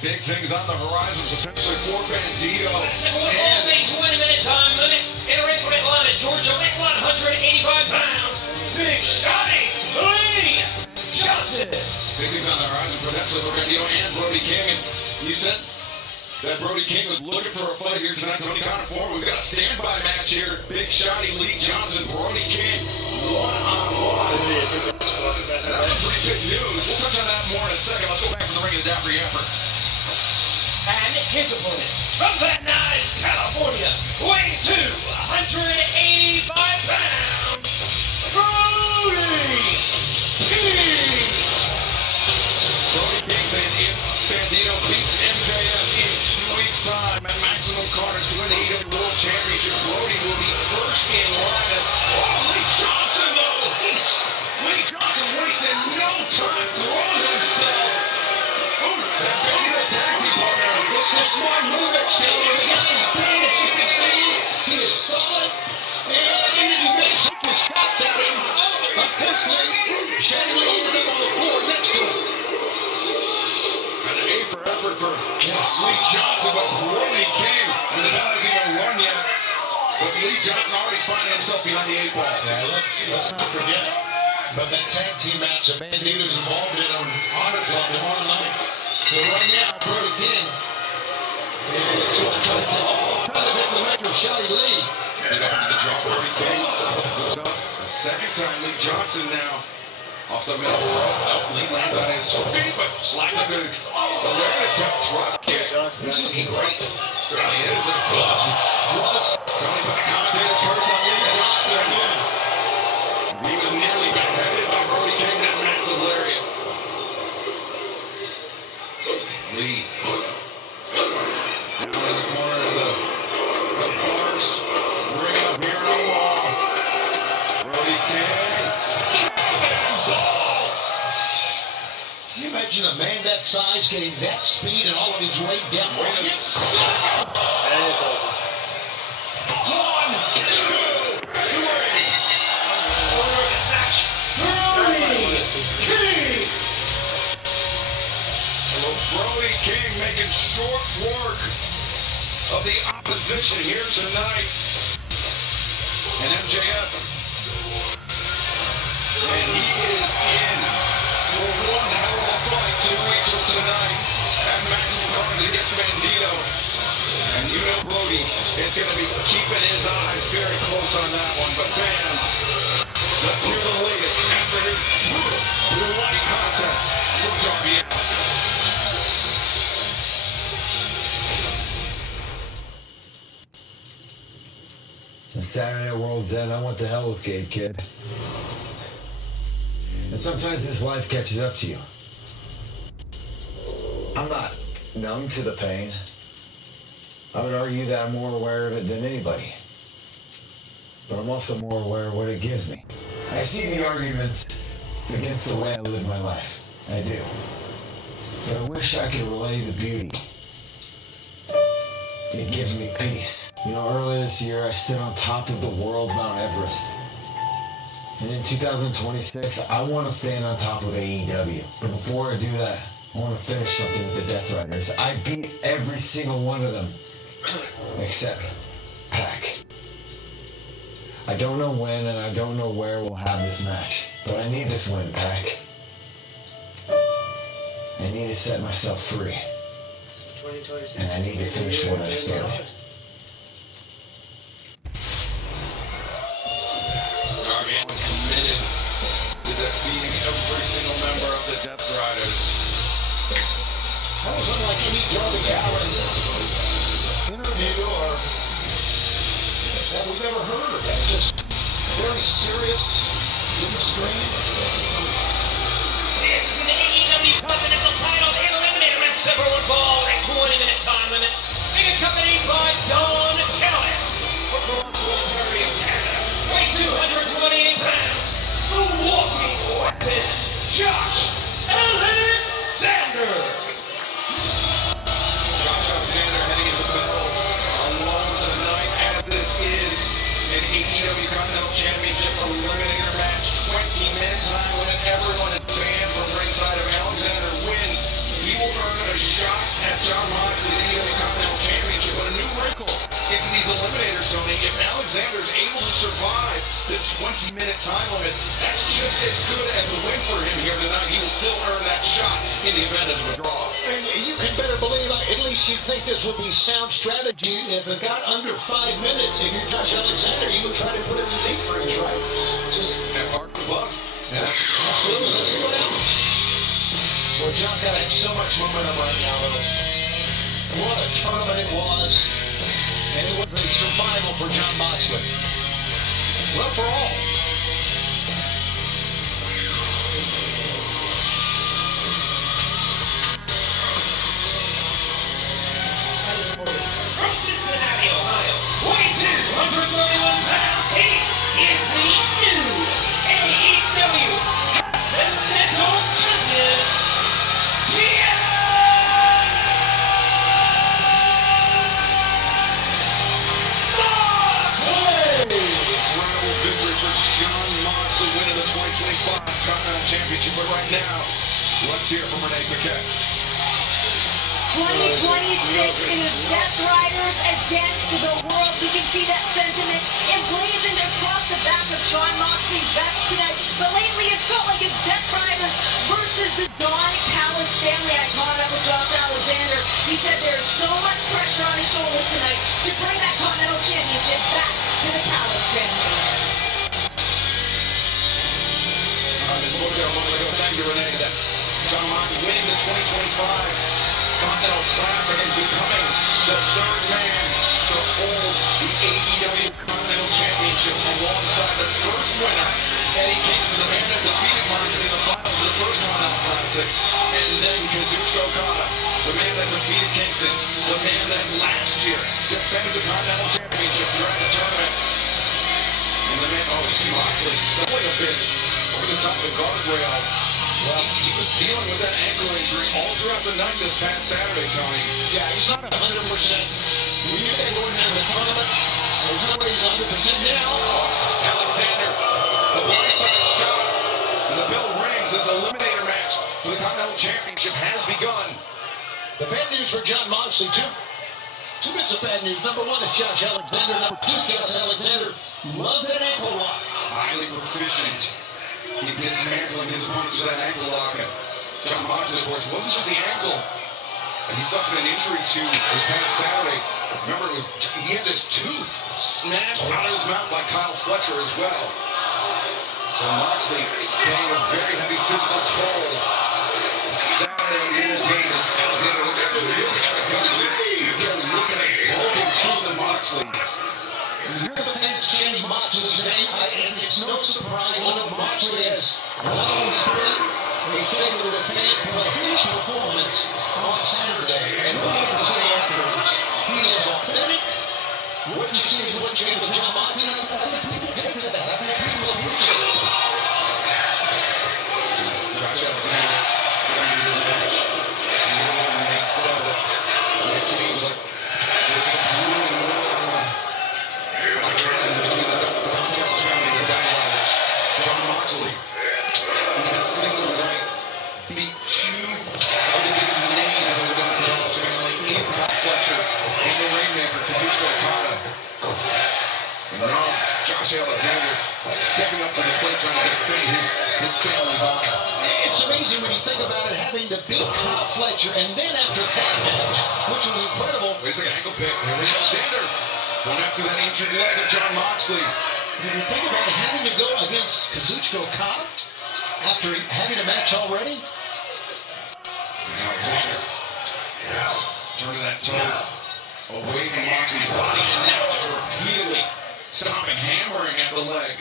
Big things on the horizon, potentially for Bandito. And a 20-minute time limit. In a ring for Atlanta, Georgia, weight 185 pounds. Big Shotty Lee Johnson. Big things on the horizon, potentially for Bandito and Brody King. And you said that Brody King was looking for a fight here tonight. Tony Khan informed. We've got a standby match here. Big Shotty Lee Johnson, Brody King, one-on-one. That's some pretty big news. We'll touch on that more in a second. Let's go back to the ring of the Dapper Yapper. And his opponent from Van Nuys, California, weighing 285 pounds, Brody King. Brody King saying if Bandito beats MJF in 2 weeks' time at Maximum Carnage to win the AEW World Championship, Brody will be first in line. Oh, Lee Johnson, though! Lee Johnson wasted no time throwing himself. Ooh, that Bandito tag team partner. It's a smart move at Taylor. The guy is big, as you can see. He is solid. And he may take his shots at him. Unfortunately, Shotty Lee ended up on the floor next to him. And an A for effort for Lee Johnson, but Brody King, and the bell hasn't even run yet. But Lee Johnson already finding himself behind the 8 ball. Yeah, let's not forget, but that tag team match that Bandito's involved in on Honor Club tomorrow night. So right now, Brody King is going to try to take the measure of Shotty Lee. And up to the drop, Brody King moves up the second time. Lee Johnson now off the middle rope. Oh, Lee lands on his feet, but slides under the leg attempt thrust kick. He's looking great. Certainly is. Tony put the commentator's curse on Lee Johnson. He was nearly beheaded by Brody King in that massive lariat. Lee down in the corner of the bars. Ring up here on the wall. Brody King. Ball! Can you imagine a man that size getting that speed and all of his weight down? Wait a second. 1, 2, 3. Over the snatch, Brody King. Brody King making short work of the opposition here tonight. And MJF. And he is in for one hell of a fight 2 weeks from tonight at Maximum Carnage against Bandito. And you know Brody is going to be keeping his eyes very close on that one. But fans, let's hear the latest after his bloody contest from Darby Allin. On Saturday at World's End, I went to hell with Gabe Kidd. And sometimes this life catches up to you. I'm not numb to the pain. I would argue that I'm more aware of it than anybody. But I'm also more aware of what it gives me. I see the arguments against the way I live my life. I do. But I wish I could relay the beauty. It gives me peace. You know, earlier this year, I stood on top of the world Mount Everest. And in 2026, I want to stand on top of AEW. But before I do that, I want to finish something with the Death Riders. I beat every single one of them, except Pac. I don't know when and I don't know where we'll have this match, but I need this win, Pac. I need to set myself free. 2026. And I need to finish what I started. Gargano is committed to defeating every single member of the Death Riders. That was unlike any Darby Allin interview or that we've ever heard. That's just very serious, didn't scream. This is an AEW Continental title eliminator match number 1 ball with a 20-minute time limit. Being accompanied by Don Callis for Toronto, Ontario, Canada. Weight 228 pounds. The walking weapon, Josh Alexander. Josh Alexander heading into battle alone tonight, as this is an AEW Continental Championship eliminator match. 20-minute time limit. Everyone is banned from ringside. If Alexander wins, he will earn a shot at Jon Moxley's AEW Continental Championship. But a new wrinkle into these eliminators, Tony. If Alexander is able to survive the 20-minute time limit, that's just as good as a win for him here tonight. He will still earn that shot in the event of a draw. And you can better believe, at least you think this would be sound strategy. If it got under 5 minutes, if you're Josh Alexander, you would try to put it in the deep freeze, right? Just Hard to bust. yeah, absolutely. Let's see what happens. Well, John's got to have so much momentum right now, though. What a tournament it was. And it was a survival for Jon Moxley. Well, for all. From Cincinnati, Ohio, weighing 231 pounds, he is the new AEW Continental Champion, Incredible victory for Jon Moxley, winning the 2025 Continental Championship. But right now, let's hear from Renee Paquette. 2026 is Death Riders against the world. We can see that sentiment emblazoned across the back of Jon Moxley's vest tonight. But lately it's felt like it's Death Riders versus the Don Callis family. I caught up with Josh Alexander. He said there's so much pressure on his shoulders tonight to bring that Continental Championship back to the Callis family. Thank you, Renee. That Jon Moxley winning the 2025 Continental Classic and becoming the third man to hold the AEW Continental Championship alongside the first winner, Eddie Kingston, the man that defeated Moxley in the finals of the first Continental Classic, and then Kazuchika Okada, the man that defeated Kingston, the man that last year defended the Continental Championship throughout the tournament. And the man, Moxley stumbling a bit over the top of the guardrail. Well, he was dealing with that ankle injury all throughout the night this past Saturday, Tony. Yeah, he's not 100%. We knew they were into the tournament. There's no way he's 100% now. Alexander, the blindside shot, and the bell rings. This eliminator match for the Continental Championship has begun. The bad news for Jon Moxley, two bits of bad news. Number one is Josh Alexander. Number two, Josh Alexander loves that ankle lock. Highly proficient in dismantling his opponents with that ankle lock. And Jon Moxley, of course, wasn't just the ankle that he suffered an injury to this past Saturday. Remember, he had this tooth smashed out of his mouth by Kyle Fletcher as well. So Moxley paying a very heavy physical toll. Saturday entertained as Alexander was really got the guns in. You get a look at a broken tooth of Moxley. You're the fans chanting Moxley's name. It's no surprise what Moxley is. Not only been a favorite of fans, but his performance on Saturday, and what he had to say afterwards, he is authentic. What you see is what you get with Jon Moxley. I think people take to that. I think people appreciate it. Josh Alexander starting his match. And they said that it seems like there's a brewing war between the Don Callis family and the Dynamites. Jon Moxley, in a single night, beat two of the biggest names of the Don Callis family, Kyle Fletcher, and the Rainmaker, Kazuchika Okada. Josh Alexander stepping up to the plate, trying to defend his family's honor. It's amazing when you think about it, having to beat Kyle Fletcher, and then after that match, which was incredible. Wait a second, ankle pick. Alexander going after that injured leg of John Moxley. When you think about it, having to go against Kazuchika Okada after having a match already. Alexander turn to that toe away from Moxley's body, and now just repeatedly stomping, hammering at the leg.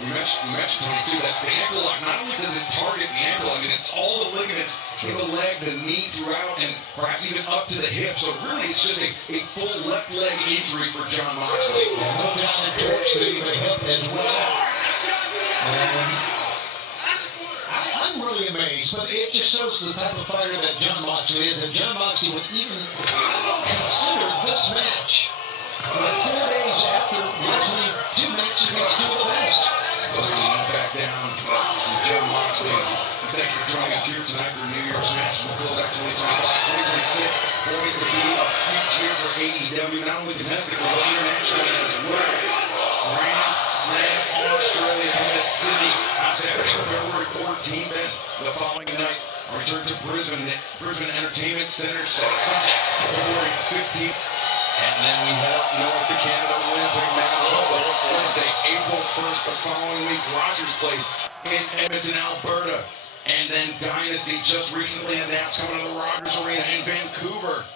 You mentioned Tony too that the ankle lock, not only does it target the ankle, I mean it's all the ligaments in the leg, the knee throughout, and perhaps even up to the hip. So really it's just a full left leg injury for John Moxley. Moved down and towards the hip as well. I'm really amazed, but it just shows the type of fighter that John Moxley is, and John Moxley would even consider this match 4 days after wrestling 2 matches against 2 of the best. So you went back down from John Moxley. Thank you for joining us here tonight for New Year's match. We'll close out 2025, 2026. Poised to be a huge year for AEW, not only domestically, but internationally as well. Grand Slam Australia in the city on Saturday, February 14th. And the following night, a return to Brisbane, the Brisbane Entertainment Centre, Sunday, February 15th. And then we head up north to Canada, Winnipeg, Manitoba, Wednesday, April 1st, the following week, Rogers Place in Edmonton, Alberta. And then Dynasty just recently announced coming to the Rogers Arena in Vancouver.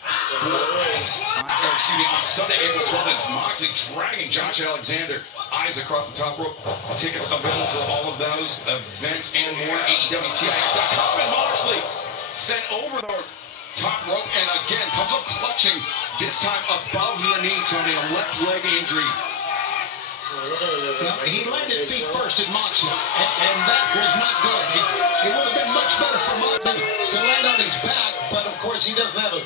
On Sunday, April 12th, is Moxley dragging Josh Alexander. Eyes across the top rope. Tickets available for all of those events and more. AEWTIX.com. And Moxley sent over the top rope and again comes up clutching, this time above the knee, Tony, a left leg injury. Now, he landed feet first at Moxley, and that was not good. It would have been much better for Moxley to land on his back, but of course he doesn't have a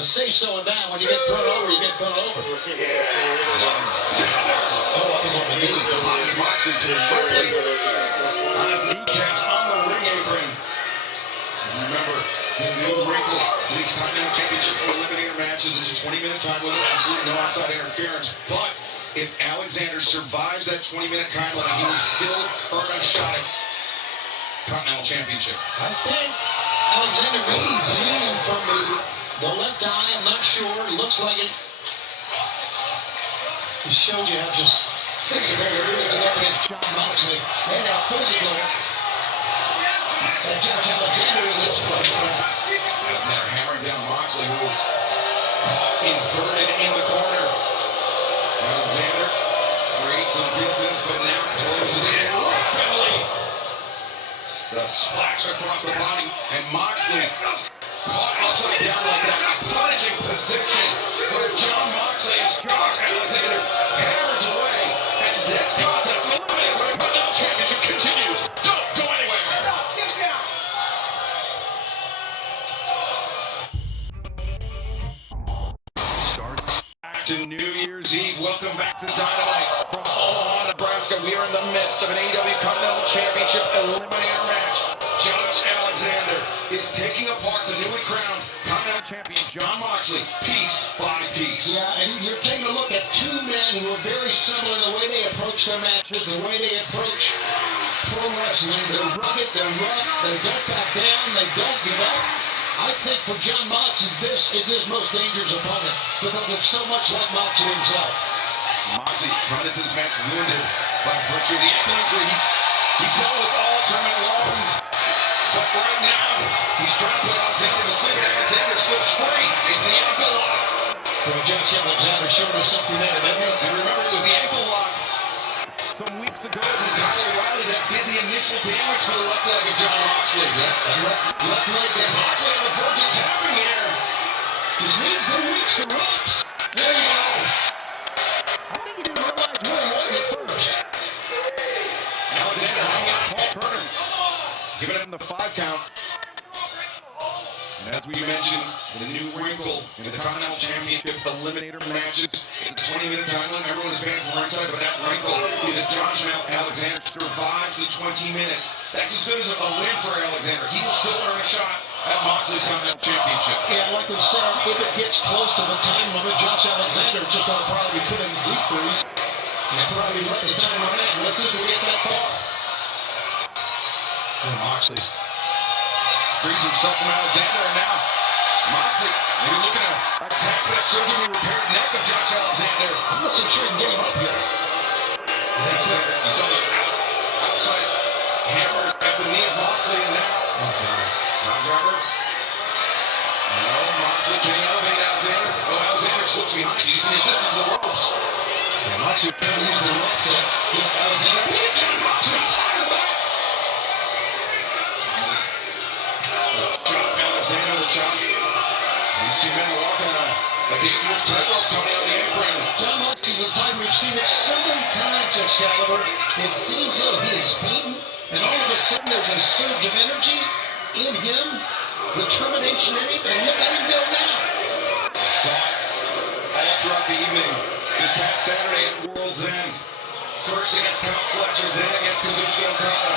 say-so in that. When you get thrown over, you get thrown over. Oh, that was on the knee. Moxley directly on his kneecaps on the ring apron. Remember, the new wrinkle to these Continental Championship Eliminator matches is a 20-minute time limit, absolutely no outside interference. But if Alexander survives that 20-minute time limit, he will still earn a shot at Continental Championship. I think Alexander may be bleeding from the left eye. I'm not sure. It looks like it. It shows you how just physical it is to go against John Moxley and how physical that Josh Alexander is. Alexander hammering down Moxley, who was inverted in the corner. Alexander creates some distance, but now closes in rapidly. The splash across the body, and Moxley caught upside down like that. A punishing position for John Moxley as Josh Alexander hammers away. And this contest eliminated for the Continental Championship continues. Don't go anywhere. To New Year's Eve. Welcome back to Dynamite from Omaha, Nebraska. We are in the midst of an AEW Continental Championship Eliminator match. Josh Alexander is taking apart the newly crowned Continental Champion John Moxley, piece by piece. Yeah, and you're taking a look at 2 men who are very similar in the way they approach their matches, the way they approach pro wrestling. They're rugged, they're rough, they don't back down, they don't give up. I think for John Moxley, this is his most dangerous opponent because it's so much like Moxley himself. Moxley coming into this match wounded by virtue of the ankle injury. He dealt with all tournament long, but right now he's trying to put Alexander to sleep, and Alexander slips free. It's the ankle lock. Well, Josh Alexander showed us something there, didn't he? And remember, it was the ankle lock some weeks ago from Kyle O'Reilly that did the initial damage to the left leg of John Moxley. Yeah, and left leg there. Moxley on the verge of tapping here. Just needs to reach the ropes. There you go. I think he didn't realize where he was at first. Alexander hung out Paul Turner, giving him the 5 count. And as we mentioned, the new wrinkle in the Continental Championship Eliminator matches. It's a 20-minute time limit. Everyone is banned from ringside, but that wrinkle is that Josh Alexander survives the 20 minutes. That's as good as a win for Alexander. He will still earn a shot at Moxley's Continental Championship. Yeah, like we said, if it gets close to the time limit, Josh Alexander is just going to probably be put in the deep freeze. Yeah, probably let the time run out. Let's see if we get that far. And Moxley frees himself from Alexander, and now Moxley maybe looking to attack that surgically repaired neck of Josh Alexander. I'm not so sure he can get him up here. Alexander, you saw those outside hammers at the knee of Moxley, and now Power driver. No, Moxley, can he elevate Alexander? Oh, Alexander slips behind, using the assistance of the ropes. Yeah, Moxley trying to use the rope to get Alexander. Moxley fire back. Chop, Alexander, the chop. These two men are walking a dangerous tightrope, Tony, on the apron. John Moxley's the type we've seen it so many times, Excalibur. It seems though he is beaten, and all of a sudden there's a surge of energy in him, determination in him, and look at him go now. Saw it all throughout the evening this past Saturday at World's End. First against Kyle Fletcher, then against Kazuchika Okada.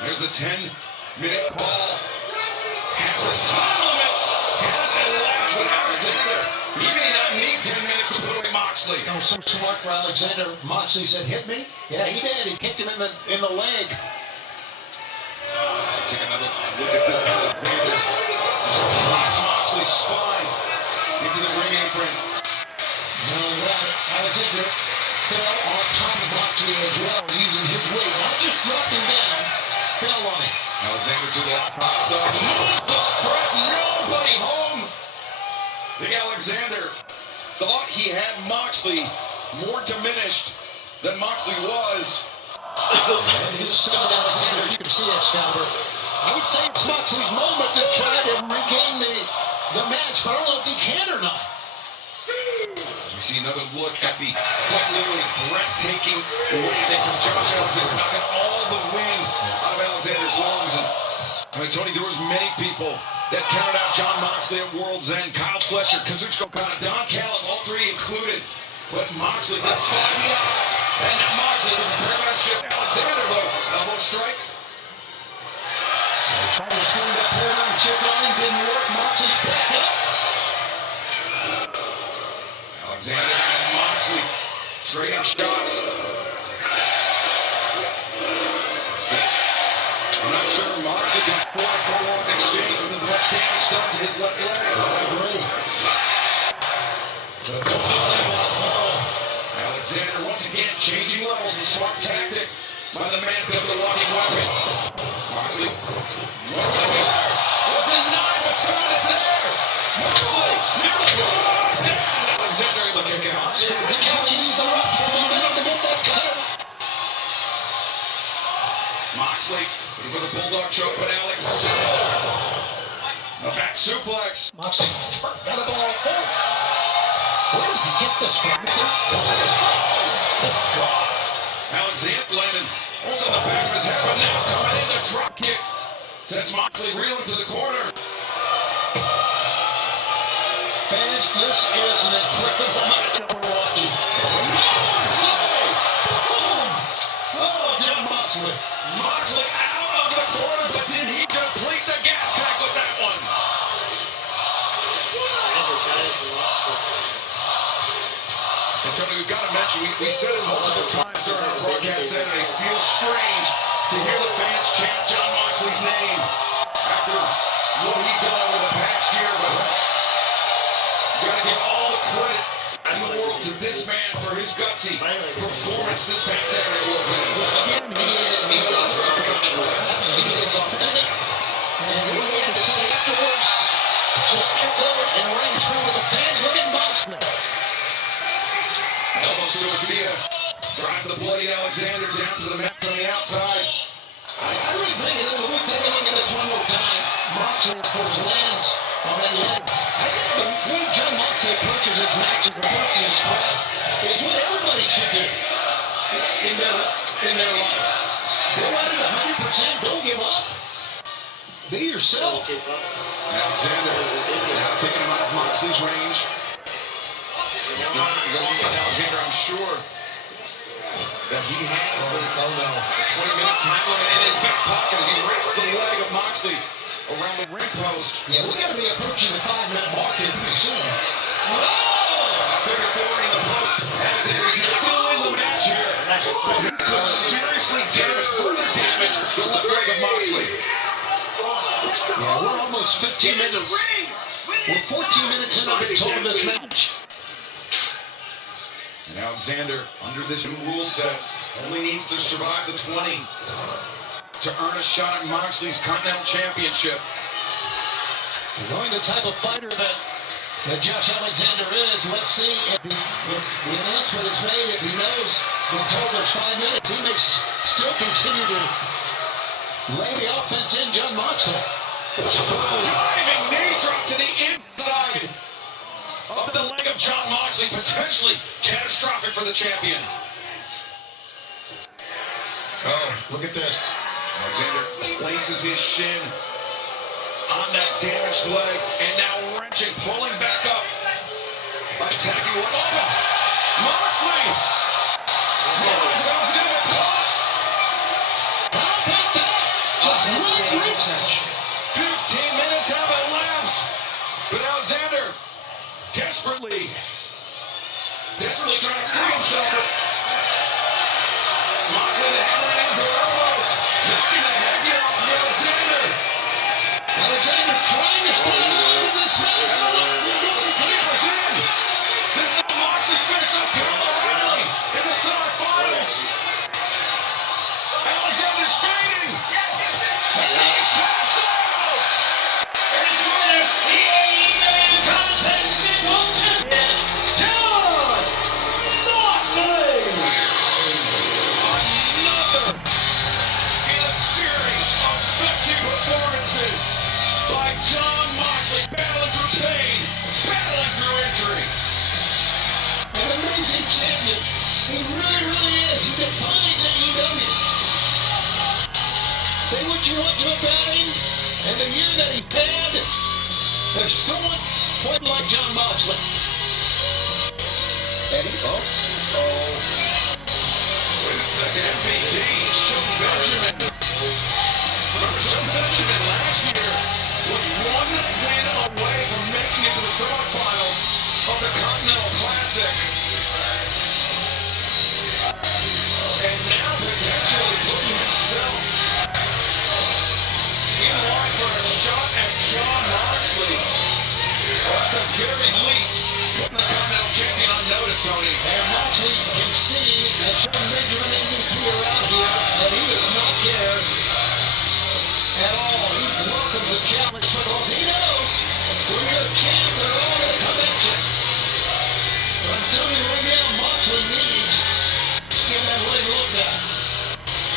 There's the 10-minute call. After the time limit has elapsed with Alexander. He may not need 10 minutes to put away Moxley. That was so smart for Alexander. Moxley said, "Hit me." Yeah, he did. He kicked him in the leg. Take another look at this Alexander. Drops Moxley's spine into the ring apron. Alexander fell on top of Moxley as well, using his weight. Not just dropped him down, fell on him. Alexander to the top, the moonsault press, nobody home. Big Alexander thought he had Moxley more diminished than Moxley was. And his stud Alexander, as you can see, Excalibur. I would say it's Moxley's moment to try to regain the match, but I don't know if he can or not. We see another look at the quite literally breathtaking landing from Josh Alexander, knocking all the wind out of Alexander's lungs. And I mean, Tony, there was many people that counted out John Moxley at World's End. Kyle Fletcher, Kazuchika Okada, Don Callis, all three included. But Moxley defied the odds. And now Moxley with the paradigm shift. Alexander, though, elbow strike. Trying to swing that paradigm shift on him, didn't work. Moxley's back up. Alexander and Moxley trading shots. I'm not sure Moxley can afford a prolonged exchange with the much damage done to his left leg. I agree. Alexander once again changing levels, a smart tactic by the man with the walking weapon. Moxley was denied, but found it there. Moxley never goes down. Alexander able to kick out. Moxley looking for the bulldog choke, but Alex. The back suplex. Moxley got a ball forward. Where does he get this from? Alexander landing also on the back of his head, but now coming in the drop kick. Sends Moxley reeling to the corner. Fans, this is an incredible matchup we're watching. Moxley! Oh, John Moxley. Moxley out of the corner, but did he complete the gas tank with that one? And Tony, we've got to mention, we said it multiple times during our broadcast Saturday, it feels strange to hear the fans chant John Moxley's name after what he's done over the past year, but you got to give all the credit in the world to this man for his gutsy performance this past Saturday. Again, he was authentic, and what he had to say afterwards just echoed and rang true with the fans. Look at Moxley. Elbow Garcia drive the bloody Alexander down to the mats on the outside. I really think, we'll take a look at this one more time. Moxley, of course, lands on that leg. I think the way John Moxley approaches his matches, approaches his crowd, is what everybody should do in their life. Go at it 100%. Don't give up. Be yourself. Alexander now taking him out of Moxley's range. It's not lost on Alexander, I'm sure, that he has the 20-minute time limit in his back pocket as he wraps the leg of Moxley around the ring post. Yeah, we got to be approaching the 5-minute mark here pretty soon. but it could seriously further damage the left leg of Moxley. Yeah, we're almost 15 minutes. We're 14 minutes into the total of this match. And Alexander, under this new rule set, only needs to survive the 20 to earn a shot at Moxley's Continental Championship. Knowing the type of fighter that Josh Alexander is, let's see if the announcement is made, if he knows until there's 5 minutes, he may still continue to lay the offense in John Moxley. Diving knee drop to the inside of the leg of John Moxley, potentially catastrophic for the champion. Oh, look at this. Alexander places his shin on that damaged leg, and now wrenching, pulling back up, attacking one. Oh, Moxley! Alexander caught! How about that? Just one reach. 15 minutes have elapsed, but Alexander desperately trying to free himself. Moxley the hammer in for elbows, knocking the head gear off of Alexander. Alexander trying to stay alive in this match. This is how Moxley finished off Kyle O'Reilly in the semifinals. Alexander's fading. And he taps out. And his winner, the AEW Continental Champion, John Moxley. Another in a series of vexing performances by John Moxley, battling through pain, battling through injury. An amazing champion. He really, really is. He defines AEW. Say what you want to about him, and the year that he's had, there's no one quite like John Moxley. Eddie, Wait a second, MVP, Shelton Benjamin. Remember, Shelton Benjamin last year was one win away from making it to the semifinals of the Continental Classic. And now potentially putting himself in line for a shot at John Moxley. Or at the very least, putting the Continental Champion on notice, Tony. and Moxley can see that Sean Benjamin MVP around here, that he does not care at all. He welcomes the challenge because he knows when you're a champ, they're all going to come at you. But I'm telling you right now, Moxley needs to get that leg looked at,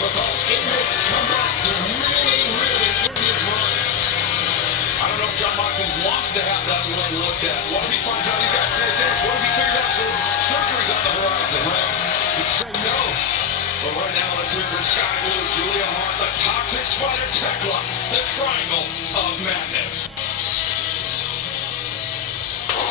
because it may come back to really, really end his run. I don't know if John Moxley wants to have that leg looked at. What if he finds out you got serious damage? What if he figures out surgery's on the horizon? He'd say no. But right now, let's hear from Sky Blue, Julia Hart, the Toxic Spider Tekla, the Triangle of Madness.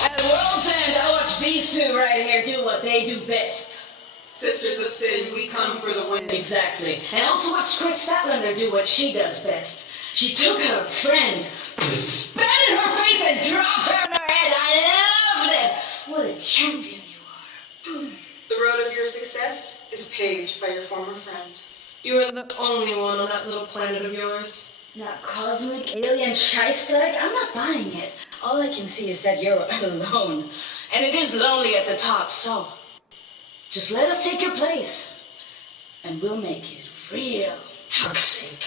At World's End, I watch these two right here do what they do best. Sisters of Sin, we come for the win. Exactly. And I also watch Chris Statlander do what she does best. She took her friend, spat in her face, and dropped her on her head. I loved it. What a champion you are. The road of your success is paved by your former friend. You are the only one on that little planet of yours. That cosmic alien scheissdreck, I'm not buying it. All I can see is that you're alone. And it is lonely at the top, so just let us take your place. And we'll make it real toxic.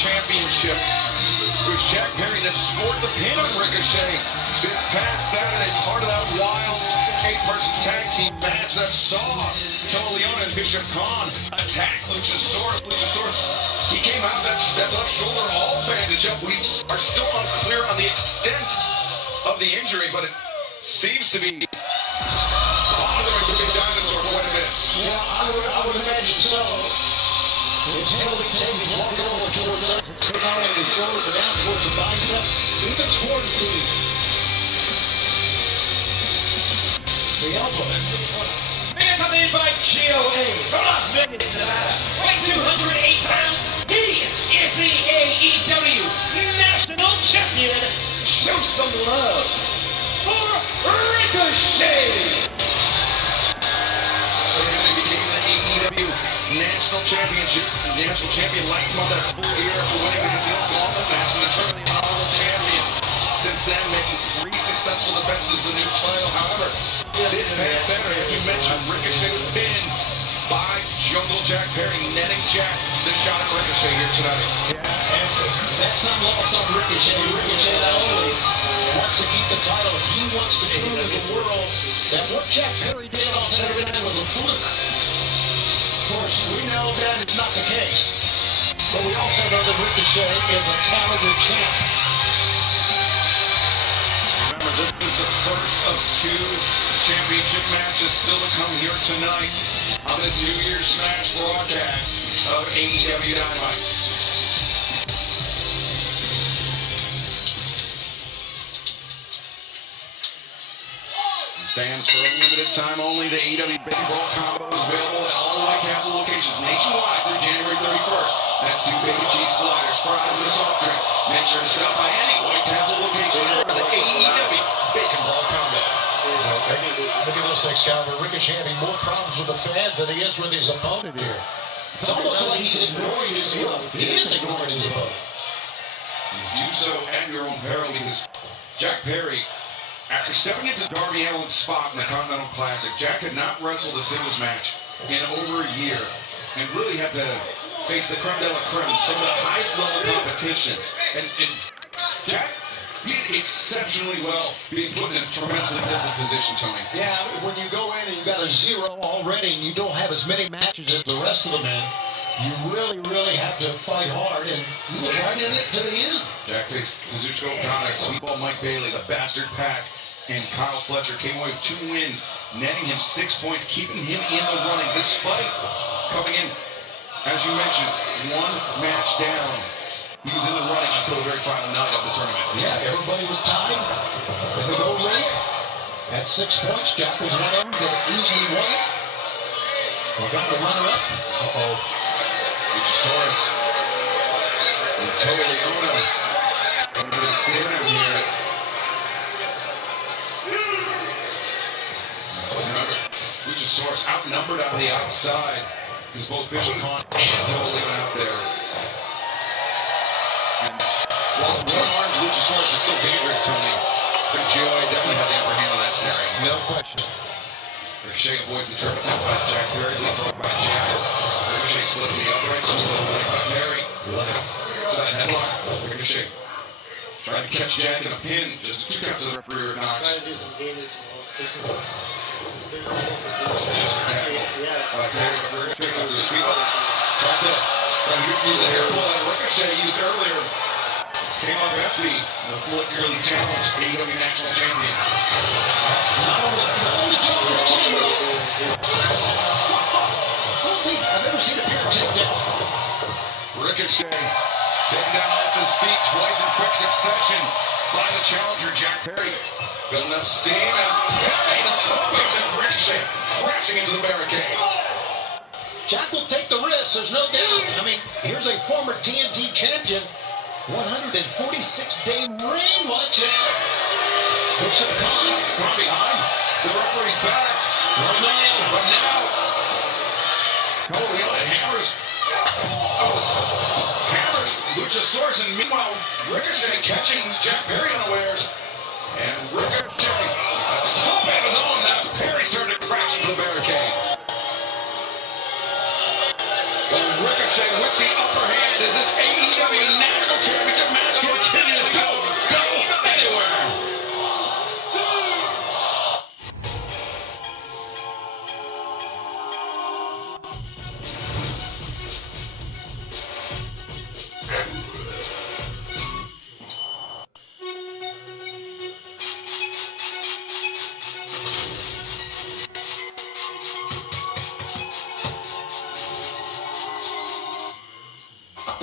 Championship, which Jack Perry that scored the pin on Ricochet this past Saturday, part of that wild 8-person tag team match that saw Tony Leone and Bishop Khan attack Luchasaurus. He came out that left shoulder all bandaged up. We are still unclear on the extent of the injury, but it seems to be bothering the big dinosaur for quite a bit. Yeah, I would imagine so. His handling tape is walking over towards us. It's not only the shoulders, but down towards the bicep, even towards the elbow. Man coming in by GOA from Las Vegas, Nevada. Weighing 208 pounds, he is the AEW National Champion. Show some love for Ricochet. Ricochet became the AEW National Champion last month at full year after winning the Casino Gauntlet match and determined the Honorable Champion. Since then, making 3 successful defenses of the new title. However, this past Saturday, as you mentioned, Ricochet was pinned by Jungle Jack Perry, netting Jack the shot at Ricochet here tonight. Yeah, and that's not lost on Ricochet. Ricochet not only wants to keep the title, he wants to prove to the world that what Jack Perry did on Saturday night was a fluke. Of course, we know that is not the case, but we also know that Ricochet is a talented champ. Remember, this is the first of 2 championship matches still to come here tonight on this New Year's Smash broadcast of AEW Dynamite. Fans, for a limited time only, the AEW Big Brawl combo is available at all White Castle locations nationwide through January 31st. That's 2 bacon cheese sliders, fries, and a soft drink. Make sure to stop by any White Castle location for the AEW Bacon Brawl combo. Look at this Excalibur. Ricochet having more problems with the fans than he is with his opponent here. It's almost like he's ignoring his opponent. He is ignoring his opponent. Do so at your own peril because Jack Perry, after stepping into Darby Allin's spot in the Continental Classic, Jack had not wrestled a singles match in over a year and really had to face the creme de la creme, some of the highest level competition. And Jack did exceptionally well, being put in a tremendously difficult position, Tony. Yeah, when you go in and you got a 0 already and you don't have as many matches as the rest of the men, you really have to fight hard, and he was right in it to the end. Jack faced Kazuchika Okada, Sweetball Mike Bailey, the Bastard Pack, and Kyle Fletcher came away with 2 wins, netting him 6 points, keeping him in the running, despite coming in, as you mentioned, 1 match down. He was in the running until the very final night of the tournament. Yeah, everybody was tied in the gold ring at 6 points. Jack was one of them that easily won it. We got the runner-up. Luchasaurus and Tony Leone. A bit of staring here. Remember, Luchasaurus outnumbered on the outside because both Bishop Khan and Tony Leone out there. And while one-armed Luchasaurus is still dangerous, Tony, but GOA definitely had the upper hand on that scenario. No question. Ricochet avoids the triple tap by Jack Perry, leapfrog by Jack. Ricochet splits the upright, super leg by Perry. Side headlock, Ricochet tried to catch Jack in a pin, just 2 counts of the referee knocks. Try to do some damage to most people. Ricochet goes to his feet. Tried to use the hair pull that Ricochet used earlier. Came up empty. The Flick early challenge, AEW National Champion. I've never seen a pair take down. Ricochet taken down off his feet twice in quick succession by the challenger, Jack Perry. Building up steam, and Perry, the top and Ricochet crashing into the barricade. Jack will take the risk, there's no doubt. I mean, here's a former TNT champion, 146-day reign. Watch out. Bishop Khan From behind, the referee's back. But now, Tony Leone hammers. Hammers Luchasaurus, and meanwhile, Ricochet catching Jack Perry unawares. And Ricochet at the top of his own. Now Perry starting to crash into the barricade. Well, Ricochet with the upper hand as this AEW National Championship match continues. Go anywhere.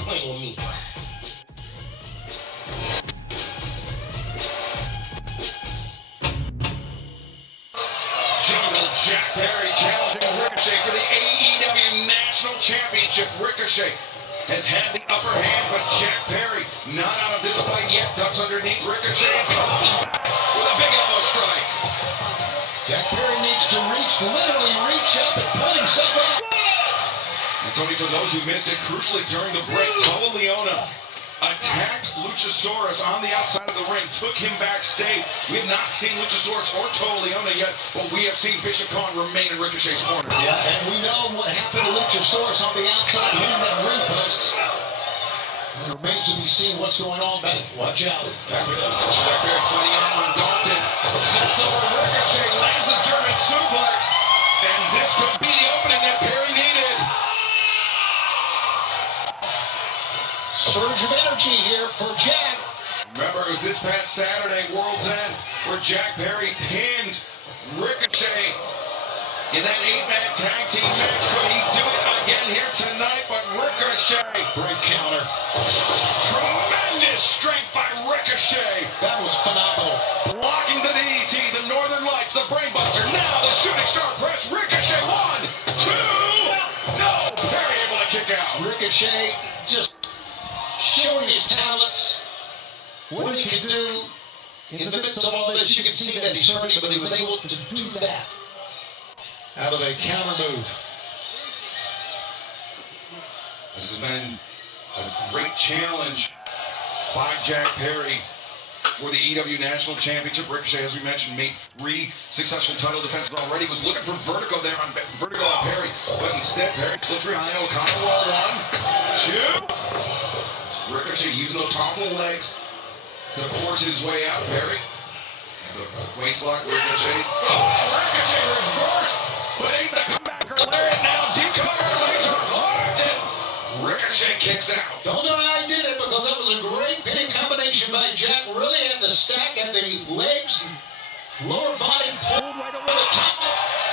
playing with me. Jungle Jack Perry challenging Ricochet for the AEW National Championship. Ricochet has had the upper hand, but Jack Perry not out of this fight yet. Ducks underneath Ricochet and comes back with a big elbow strike. Jack Perry needs to literally reach up and pull himself up. And Tony, for those who missed it, crucially during the break, Toa Leona attacked Luchasaurus on the outside of the ring, took him backstage. We have not seen Luchasaurus or Toa Leona yet, but we have seen Bishop Khan remain in Ricochet's corner. Yeah, and we know what happened to Luchasaurus on the outside, hitting that ring post. It remains to be seen what's going on back. Watch out. Jack Perry fighting on Dalton. Flips over to Ricochet, lands a German suplex, and this could be the opening that Perry needed. Surge of energy here for Jack. Remember, it was this past Saturday, World's End, where Jack Perry pinned Ricochet in that 8-man tag team match. Could he do it again here tonight? But Ricochet, Great counter. tremendous strength by Ricochet. That was phenomenal. Blocking the DDT, the Northern Lights, the Brainbuster. Now the shooting star press. Ricochet, 1, 2. No, Perry able to kick out. Ricochet just showing his talents, what he can do. In the midst of all this, you can see that he's hurting, but he was able to do that out of a counter move. This has been a great challenge by Jack Perry for the AEW National Championship. Ricochet, as we mentioned, made 3 successful title defenses already. Was looking for Vertigo there on Perry, but instead Perry slipped behind O'Connor. Roll 1, 2. Ricochet using those powerful legs to force his way out. Perry, the waist lock. Ricochet. Oh, Ricochet reversed, but ain't the comebacker lariat now. Deep cover, legs are locked, and Ricochet kicks out. Don't know how he did it, because that was a great pinning combination by Jack. Really had the stack and the legs, lower body pulled right over the top.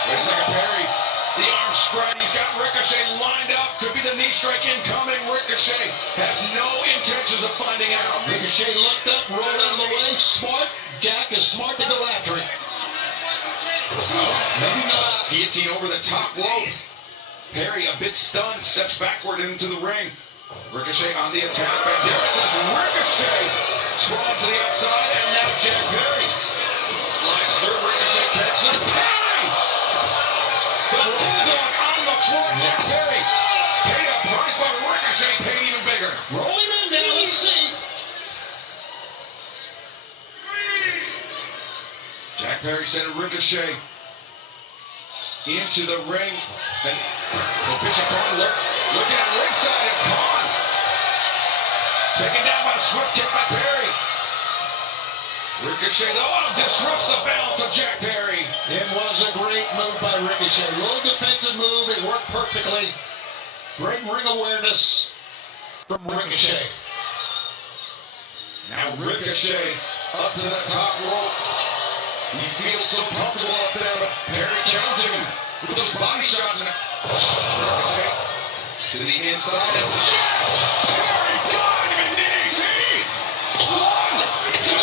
Wait a second, Perry. The arm spread. He's got Ricochet lined up. Could be the knee strike incoming. Ricochet has no intentions of finding out. Ricochet looked up, rolled out of the way. Smart. Jack is smart to go after him. Maybe not. Guillotine over the top rope. Perry, a bit stunned, steps backward into the ring. Ricochet on the attack. Bandera says Ricochet. Sprawl to the outside, and now Jack Perry slides through. Ricochet catches him. Perry! The Bulldog on the floor. Jack Perry paid a price, but Ricochet paid even bigger. Roll him in now, let's see. Jack Perry sent Ricochet into the ring. And Bishop Khan looking at ringside, and Khan taken down by a swift kick by Perry. Ricochet, though, disrupts the balance of Jack Perry. It was a great move by Ricochet. Low defensive move. It worked perfectly. Great ring awareness from Ricochet. Now Ricochet up to the top rope. He feels so comfortable up there, but Perry challenging him with those body shots. And Ricochet to the inside. And Perry diving DDT. 1, 2.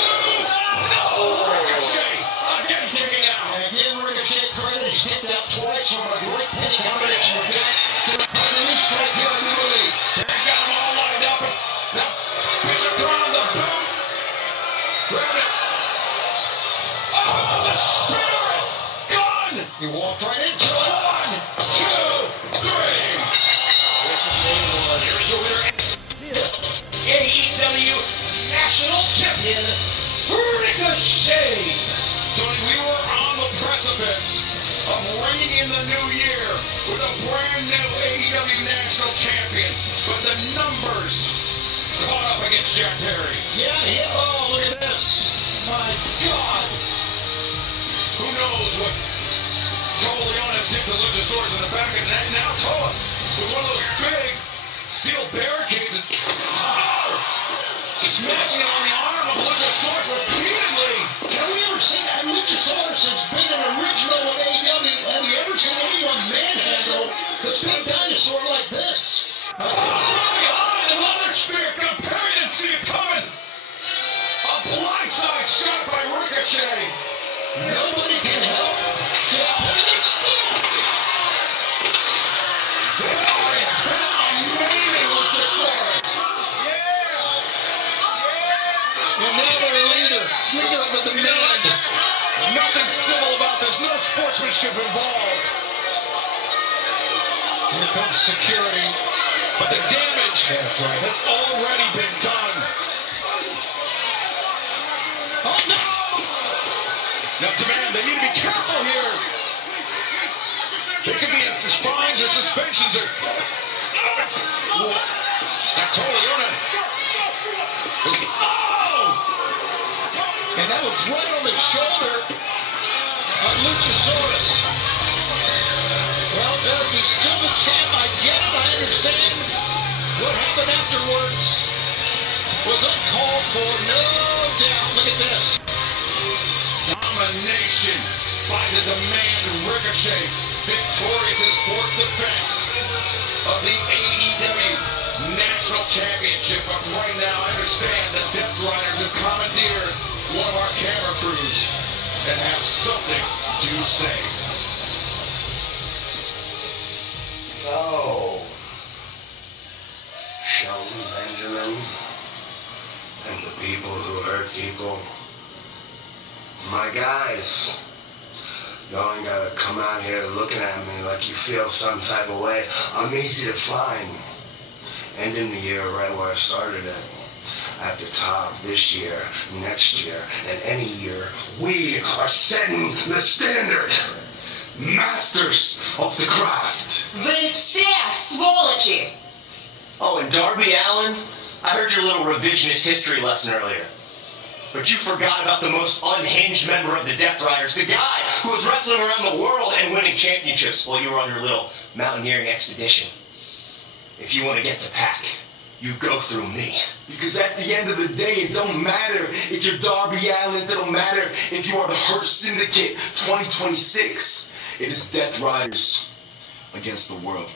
No, Ricochet again kicking out. And give Ricochet credit. He's kicked out twice from a great pinning combination with Jack. Gonna try the knee strike here, I do believe. Perry got them all lined up. And now Bishop Khan the boot. Grab it. Oh, the spirit gun. He walked right into it. 1, 2, 3. Here's your winner, AEW National Champion, Ricochet. Tony, we were on the precipice of ringing in the new year with a brand new AEW National Champion, but the numbers caught up against Jack Perry. Yeah, oh, look at this. My God. Who knows what Toa Leona did to Luchasaurus in the back, and now Toa with one of those big steel barricades and smashing it on the arm of Luchasaurus repeatedly. Have we ever seen that? Luchasaurus has been an original with AEW. Have you ever seen anyone manhandle the big dinosaur like this? Behind, another Nobody can help. They are in town, maybe Luchasaurus. And now their leader of the demand. Nothing civil about this, no sportsmanship involved. Here comes security. But the damage has already been done. Oh no! Now, demand, they need to be careful here. They could be in fines or suspensions or. Now, Toliona. And that was right on the shoulder of Luchasaurus. Well, he's still the champ. I get it. I understand. What happened afterwards was uncalled for, no doubt. Look at this. Domination by the demand Ricochet. Victorious his fourth defense of the AEW National Championship. But right now, I understand the Death Riders have commandeered one of our camera crews and have something to say. Oh, Shelton Benjamin and the people who hurt people. My guys, y'all ain't gotta come out here looking at me like you feel some type of way. I'm easy to find. Ending the year right where I started it. At the top this year, next year, and any year, we are setting the standard. Masters of the craft. Ви все сволочі! Oh, and Darby Allin? I heard your little revisionist history lesson earlier. But you forgot about the most unhinged member of the Death Riders, the guy who was wrestling around the world and winning championships while you were on your little mountaineering expedition. If you want to get to Pac, you go through me. Because at the end of the day, it don't matter if you're Darby Allin, it don't matter if you are the Hurt Syndicate 2026. It is Death Riders against the world.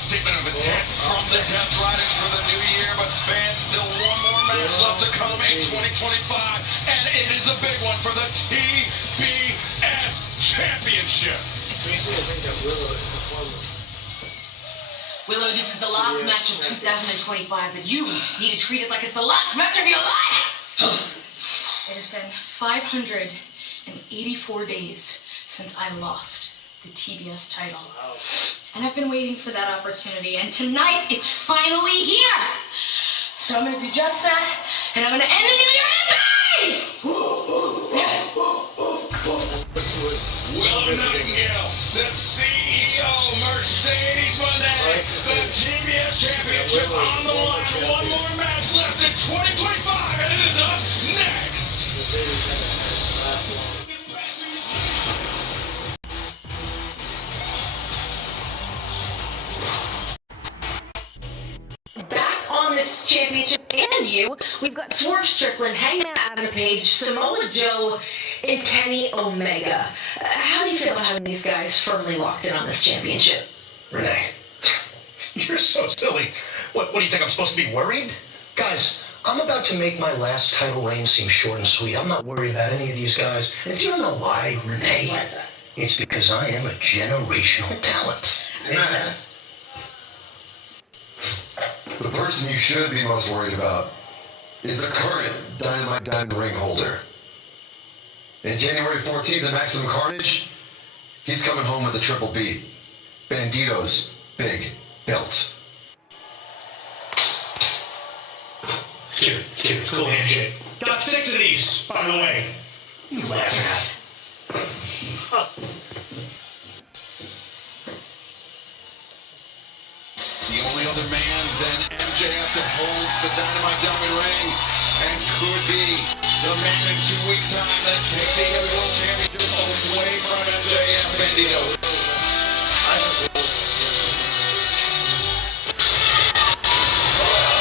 Statement of intent from the Death Riders for the new year, but fans still one more match left to come in 2025, and it is a big one for the TBS Championship. Willow, this is the last match of 2025, but you need to treat it like it's the last match of your life! It has been 584 days since I lost the TBS title. And I've been waiting for that opportunity, and tonight it's finally here! So I'm gonna do just that, and I'm gonna end the new year happy! Willow Nightingale, the CEO, Mercedes Monet, the TBS Championship on the line. One more match left in 2025, and it is up next. Back on this championship and you, we've got Swerve Strickland, Hangman Adam Page, Samoa Joe, and Kenny Omega. How do you feel about having these guys firmly locked in on this championship? Renee, you're so silly. What do you think, I'm supposed to be worried? Guys, I'm about to make my last title reign seem short and sweet. I'm not worried about any of these guys. And do you know why, Renee? Why is that? It's because I am a generational talent. The person you should be most worried about is the current Dynamite Diamond Ring holder. And January 14th at Maximum Carnage, he's coming home with a Triple B. Bandito's big belt. It's cute. Cool handshake. Got 6 of these, by the way. You laughing at? The only other man than MJF to hold the Dynamite Diamond Ring, and could be the man in 2 weeks' time that takes the AEW World Championship away from MJF. Bandito.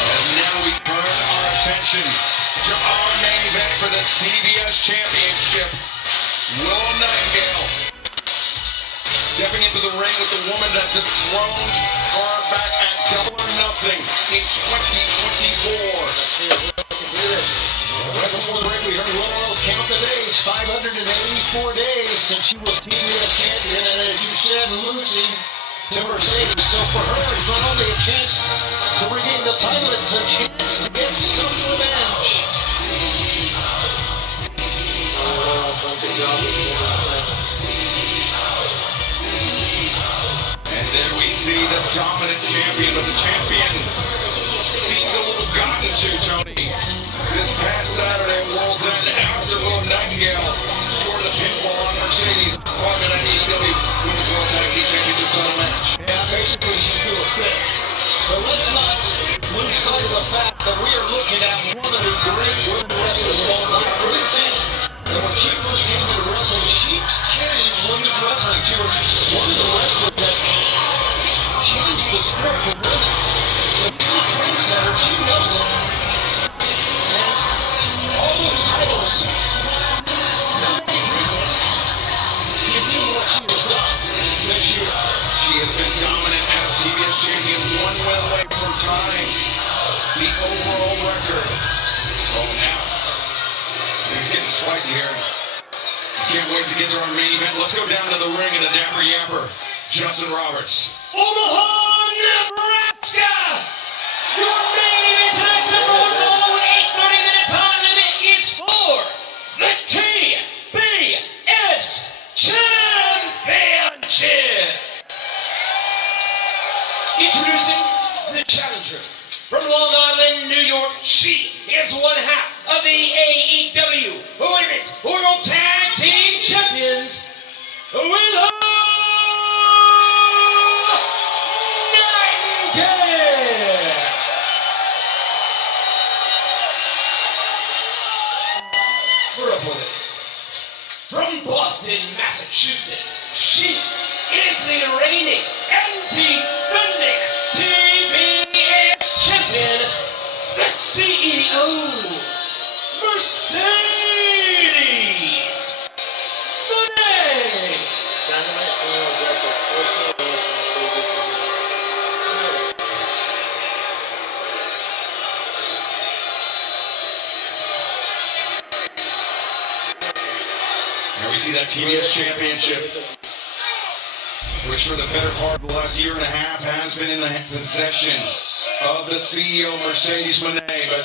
And now we turn our attention to our main event for the TBS Championship. Willow Nightingale stepping into the ring with the woman that dethroned her in 2024. Right before the break, we heard Willow count the days. 584 days since she was TBS champion, and as you said, losing to Mercedes. So for her, it's not only a chance to regain the title, it's a chance to get some revenge. And there we see the dominant champion, but the champion seems a little gotten to, Tony. This past Saturday, World's End, Afterglow Nightingale scored the pinfall on Mercedes, part of that AEW Women's World Tag Team Championship title match. Yeah, basically she threw a fit. So let's not lose sight of the fact that we are looking at one of the great women wrestlers of all time. I really think that when she first came into wrestling, she changed women's wrestling. She was one of the wrestlers that changed the sport for women. The true trendsetter, she knows it. All those titles, nobody give you what she has done this year. She has been dominant as TBS champion, one win away from tying the overall record. Oh, now it's getting spicy here. Can't wait to get to our main event. Let's go down to the ring in the Dapper Yapper, Justin Roberts. Omaha, Nebraska! Your main event tonight's number one goal with a 30-minute time limit is for the TBS Championship! Introducing the challenger from Long Island, New York. She is one half of the AEW Women's World Tag Team Champions, Willow Nightingale. Her opponent from Boston, Massachusetts. She is the reigning and defending TBS champion, the CEO, Mercedes Moné. Dynamite final record 14 days Mercedes Moné. Here we see that TBS championship, which for the better part of the last year and a half has been in the possession of the CEO, Mercedes Moné. But,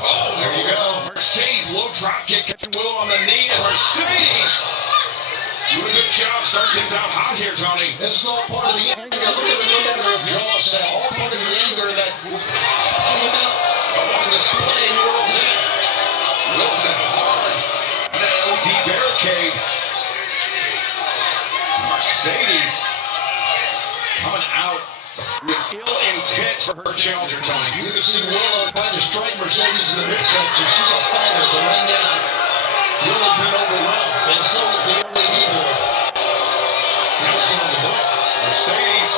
oh, there you go. Mercedes, low drop kick, catching Willow on the knee, and Mercedes doing a good job starting things out hot here, Tony. This is all part of the anger. Look at the jaw set. All part of the anger that came out on display in World's End. Wilson hard to that LED barricade. Mercedes coming out with ill intent for her challenger, Tony. You can see Willow trying to strike Mercedes in the midsection. She's a fighter, but right now, Willow's been overwhelmed, and so is the LED board. Now it's on the block. Mercedes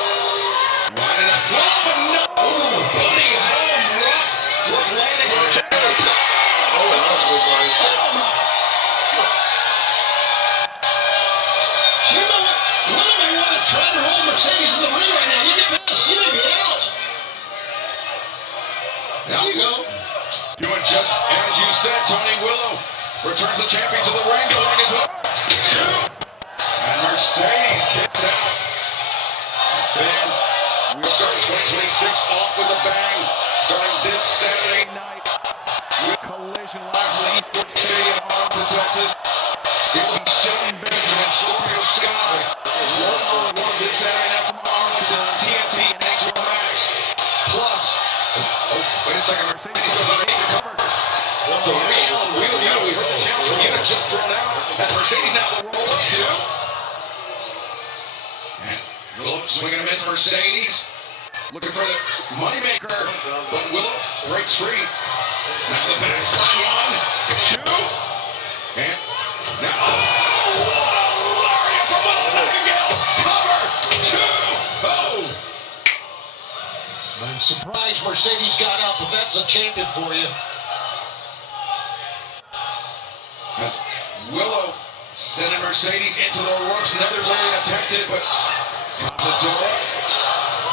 lining up. Oh, no! Buddy home rough. Rough landing for the champion. Oh, that was a good one. Oh, my. Willow may want to try to roll Mercedes in the ring right now. Look at this. She may be out. There you go. Doing just as you said, Tony. Willow returns the champion to the ring. Going into two. And Mercedes kicks out. Fans, we're starting 2026 off with a bang. Starting this Saturday night with Collision live from the Esports Stadium in Arlington, Texas. It will be Shelton Benjamin, Scorpio Sky. One-on-one this Saturday night from Arlington, TNT and HBO Max. Plus, oh, wait a second, Mercedes goes underneath the cover. We heard the challenge from Unit just thrown out. That's Mercedes now the roll up too. And Willow swinging and miss Mercedes. Looking for the moneymaker, but Willow breaks free. Now the backslide one, two, and now, oh, what a lariat from Willow Nightingale. Cover, two, oh. I'm surprised Mercedes got up, but that's a champion for you. As Willow sending Mercedes into the ropes. Another lariat attempted, but Contadora.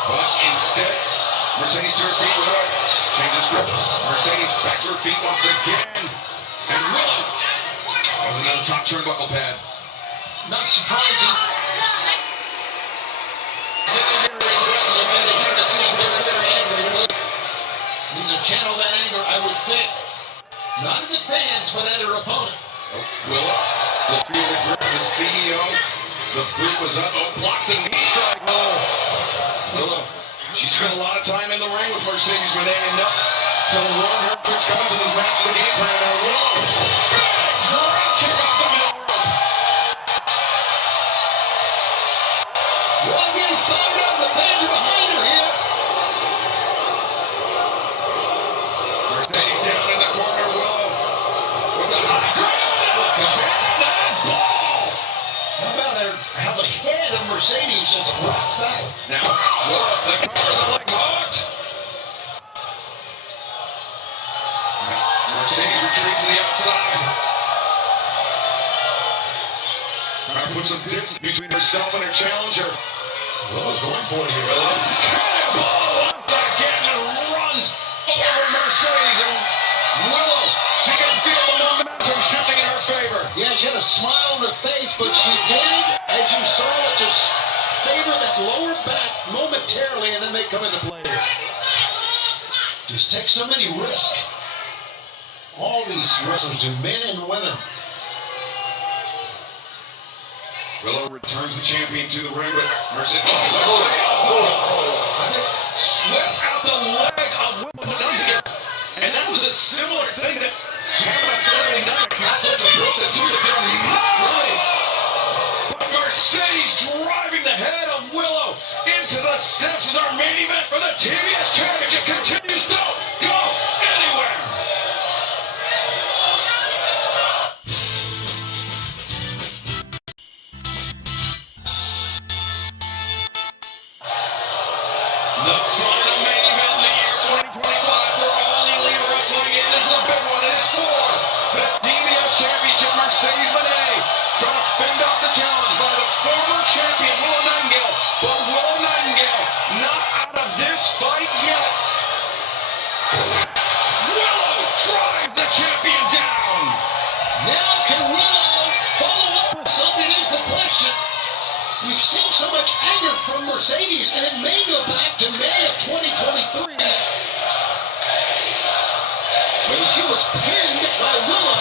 But instead, Mercedes to her feet. Willow changes grip. Mercedes back to her feet once again. And Willow. That was another top turnbuckle pad. Not surprising. Need to channel that anger, I would think. Not at the fans, but at her opponent. Willow, Sophia the grip, the CEO. The boot was up. Oh, blocks the knee strike. Oh. Willow, she spent a lot of time in the ring with Mercedes Moné, enough to learn her tricks comes in this match. The game plan. Now Willow, big drop kick off the middle rope. Willow getting fired up. The fans are behind her here. Mercedes down in the corner. Willow with the high ground. Ball. How about how the head of Mercedes is rocked back? Now, Willow, the cover, the leg hooked. Mercedes retreats to the outside. Trying to put some distance between herself and her challenger. Willow's going for it here. Willow, cannonball once again and runs over Mercedes. And Willow, she can feel the momentum shifting in her favor. Yeah, she had a smile on her face, but she did, as you saw, just favor that lower back momentarily, and then they come into play. Just take so many risks. All these wrestlers do, men and women. Willow returns the champion to the ring, but Mercedes, I think swept out the leg of Willow. And that was a similar thing that happened on Saturday night. Conflict broke the two that did not really. But Mercedes driving the head of Willow into the steps as our main event for the TBS Championship continues. Don't go anywhere. The final main event in the year 2025 for all elite wrestling. It is a big one. It is for the TBS Championship. Mercedes Moné trying to fend off the challenge by the former champion Willow Nightingale. But Willow Nightingale not out of this fight yet. Willow drives the champion down. now can Willow follow up with something is the question. We've seen so much anger from Mercedes, and it may go back to May of 2023 when she was pinned by Willow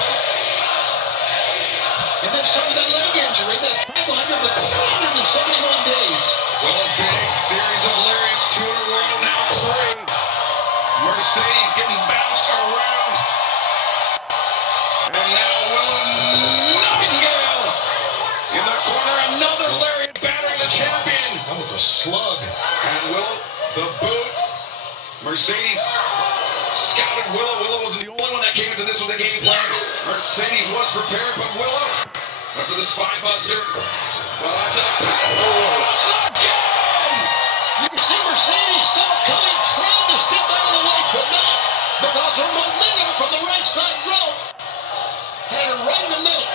and then suffered that leg injury that 500 with 371 days. Willow, big series of lariats, 2 in a row, now 3. Mercedes getting bounced around. And now Willow Nightingale in the corner, another lariat battering the champion. That was a slug. And Willow, the boot. Mercedes scouted Willow. Willow wasn't the only one that came into this with a game plan. Mercedes was prepared, but Willow went for the spine buster. But the once again! You can see Mercedes still coming, trying to step out of the way, could not, because her momentum from the right side rope had her right in the middle.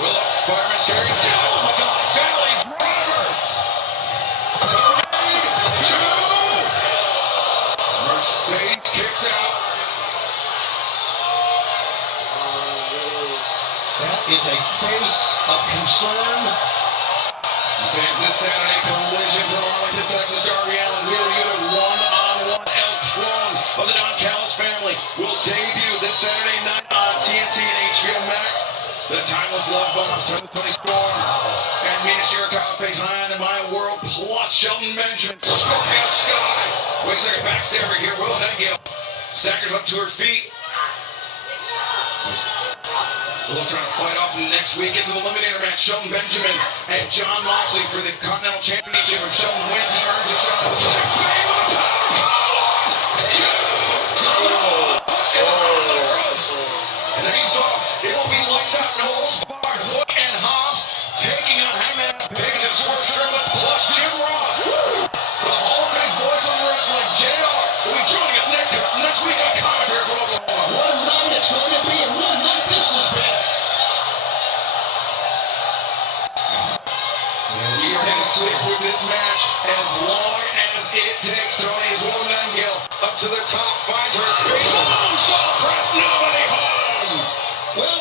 Willow, fireman's carry down. Oh my God, Valley driver. Cover made, 2. Mercedes kicks out. That is a face of concern. Fans this Saturday, collision from Arlington, Texas. Darby Allin, Wheeler Yuta, one-on-one El Clone of the Don Callis family will debut this Saturday night on TNT and HBO Max. The Timeless Love Bombs, Tony Storm, and Mina Shirakawa face High in My World, plus Shelton Benjamin, Scorpio Sky. Wait a second, backstabber here, Willow Nightingale staggers up to her feet. Willow trying to fight off next week. It's an eliminator match. Shelton Benjamin and John Moxley for the Continental Championship. If Shelton wins, he earns a shot at the flag. Bang with a power bomb! 2! Is on the ropes. And then he saw it will be lights out, no holds barred. Hook and Hobbs taking on Hangman Page and Swerve Strickland plus Jim Ross. The Hall of Fame voice of wrestling, JR, will be joining us next week on commentary from Oklahoma. What a night it's going to be, and what a night this has been. We are going to stick with this match as long as it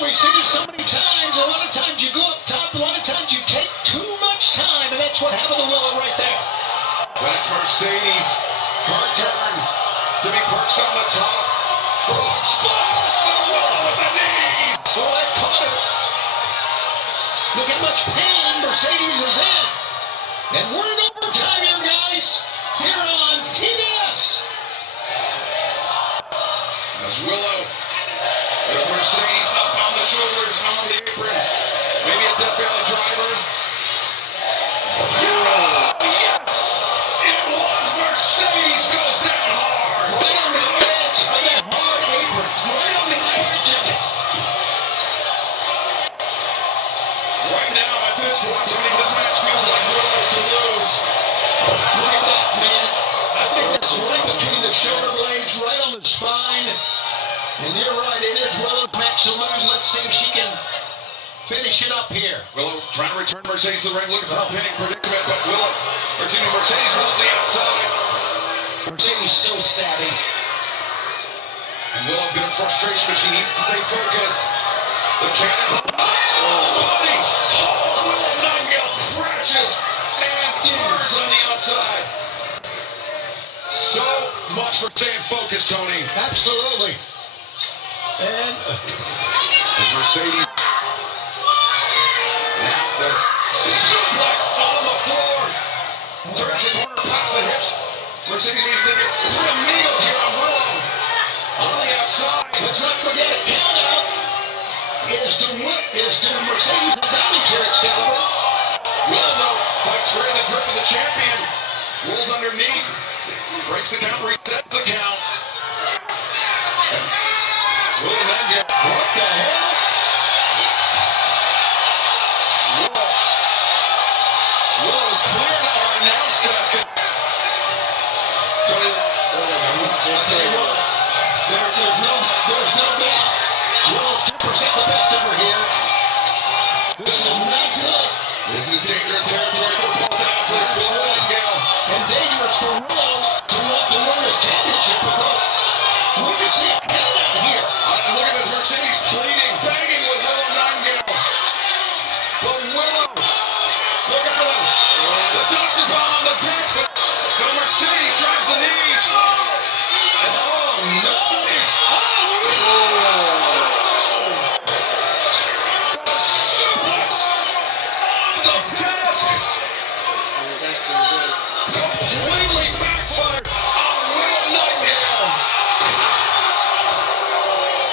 we've seen it so many times. A lot of times you go up top, a lot of times you take too much time, and that's what happened to Willow right there. That's Mercedes. Her turn to be perched on the top. Frog splash. Willow with the knees. Oh, that caught her. Look how much pain Mercedes is in. And we're in overtime here, guys. Here on TBS. As Willow with Mercedes up on the shoulders, on the apron. Maybe a Death Valley driver. Yeah, yes! It was Mercedes goes down hard. Right on the edge of that hard apron. Right on the edge of it. Right now, at this point, to me, this match feels like Willow's to lose. Look at that, man. I think that's right between the shoulder blades, right on the spine. And you're right, it is Willow's match to lose. Let's see if she can finish it up here. Willow trying to return Mercedes to the ring, looking for a pinning predicament, but Mercedes rolls the outside. Mercedes so savvy. And Willow, a bit of frustration, but she needs to stay focused. The cannon. Oh, buddy! Oh, Willow Nightingale crashes and turns on the outside. So much for staying focused, Tony. Absolutely. And as Mercedes now does suplex on the floor. Turns the corner, pops the hips. Mercedes needs to get 3 amigos here on Willow. On the outside. let's not forget a count out is to Mercedes advantage here, Excalibur. Willow, though, fights for the grip of the champion. Rolls underneath. Breaks the count, resets the count. Willow Nightingale. What the hell? Willow is cleared our announce desk. Tony, I'll tell you what. There's no doubt. Willow's temper's got the best of her here. This is not good. This is dangerous territory for both athletes. Willow Nightingale. And dangerous for Willow to want to win this championship because we can see a count out here. Look at this, Mercedes pleading, begging with Willow Nightingale. But Willow looking for the doctor bomb on the desk, but no, Mercedes drives the knees. And no! The suplex on the desk completely backfired on Willow Nightingale.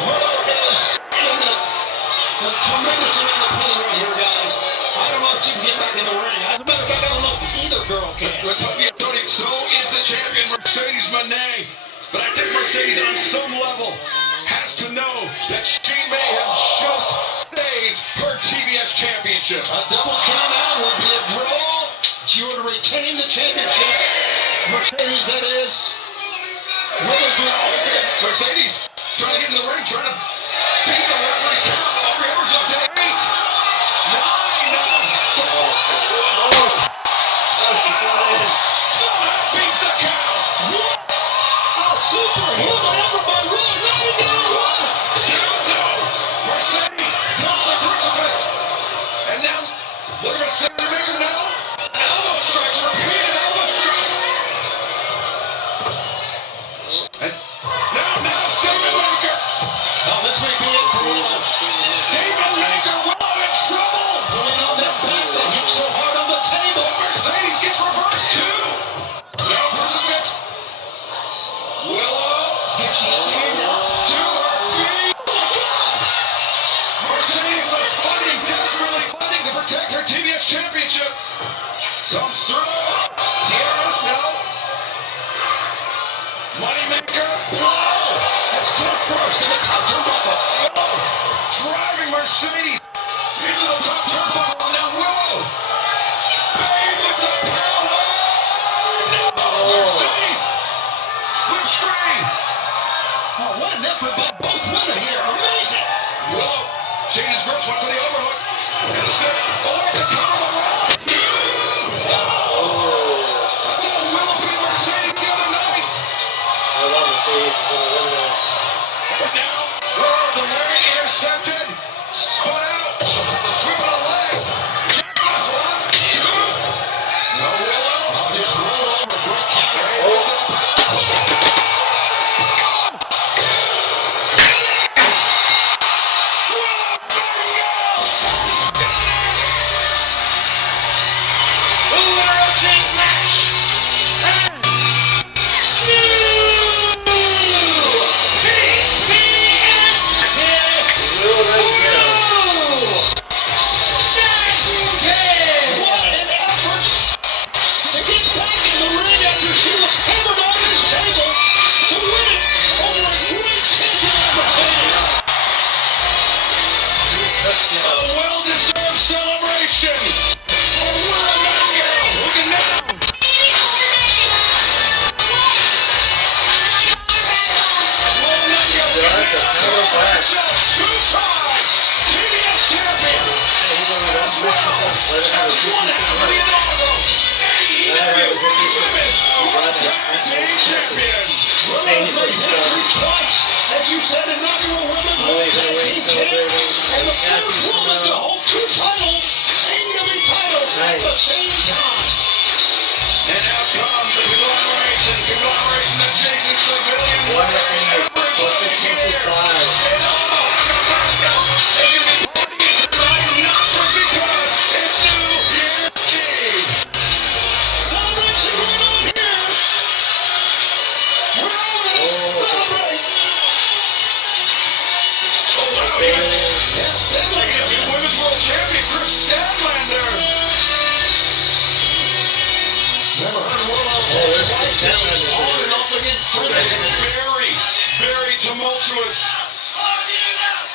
Willow is in a tremendous amount of pain right here, guys. I don't know if she can get back in the ring. As a matter of fact, I don't know if either girl can. Yeah, Tony, so is the champion, Mercedes Moné. But I think Mercedes, on some level, has to know that she may have just saved her TBS championship. A double count out would be a draw. She would retain the championship. Mercedes, that is. Willow's doing all of it. Mercedes trying to get in the ring, trying to beat the referee's count. Aubrey Edwards up to 8. 9 now. Somehow beats the count. What? A superhuman effort by Willow Nightingale. 1, 2, no. Mercedes tells the crucifix. And now, look at Statement Maker now. Elbow strikes, repeated elbow strikes. And now Statement Maker. Oh, this may be it for Willow. Statement Maker, Willow in trouble. Pulling on that back that hit so hard on the table. Mercedes gets reversed too. No crucifix. Willow. Can she stand up? To her feet. Mercedes was fighting, desperately fighting to protect her TBS championship. Comes through. Tierras, no. Moneymaker, blow. That's took first in the top turnbuckle. Driving Mercedes into the top turnbuckle. And now Willow. Bang with the power. No. Mercedes slips free. Oh, what an effort by both women here. Amazing. Willow changes grips, went for the overhook. And instead, to cover the roll. That's how Willow beat Mercedes the other night. I love Mercedes is going to win that. But now, the leg intercepted. Jason Civilian, what everybody here in Omaha, Nebraska is going to be partying tonight, not just because it's New Year's Eve. Celebration going on here. We're all going to celebrate. Oh, wow, yeah, Stanley, Women's World Champion Chris Statlander. Never heard on and off against very, very tumultuous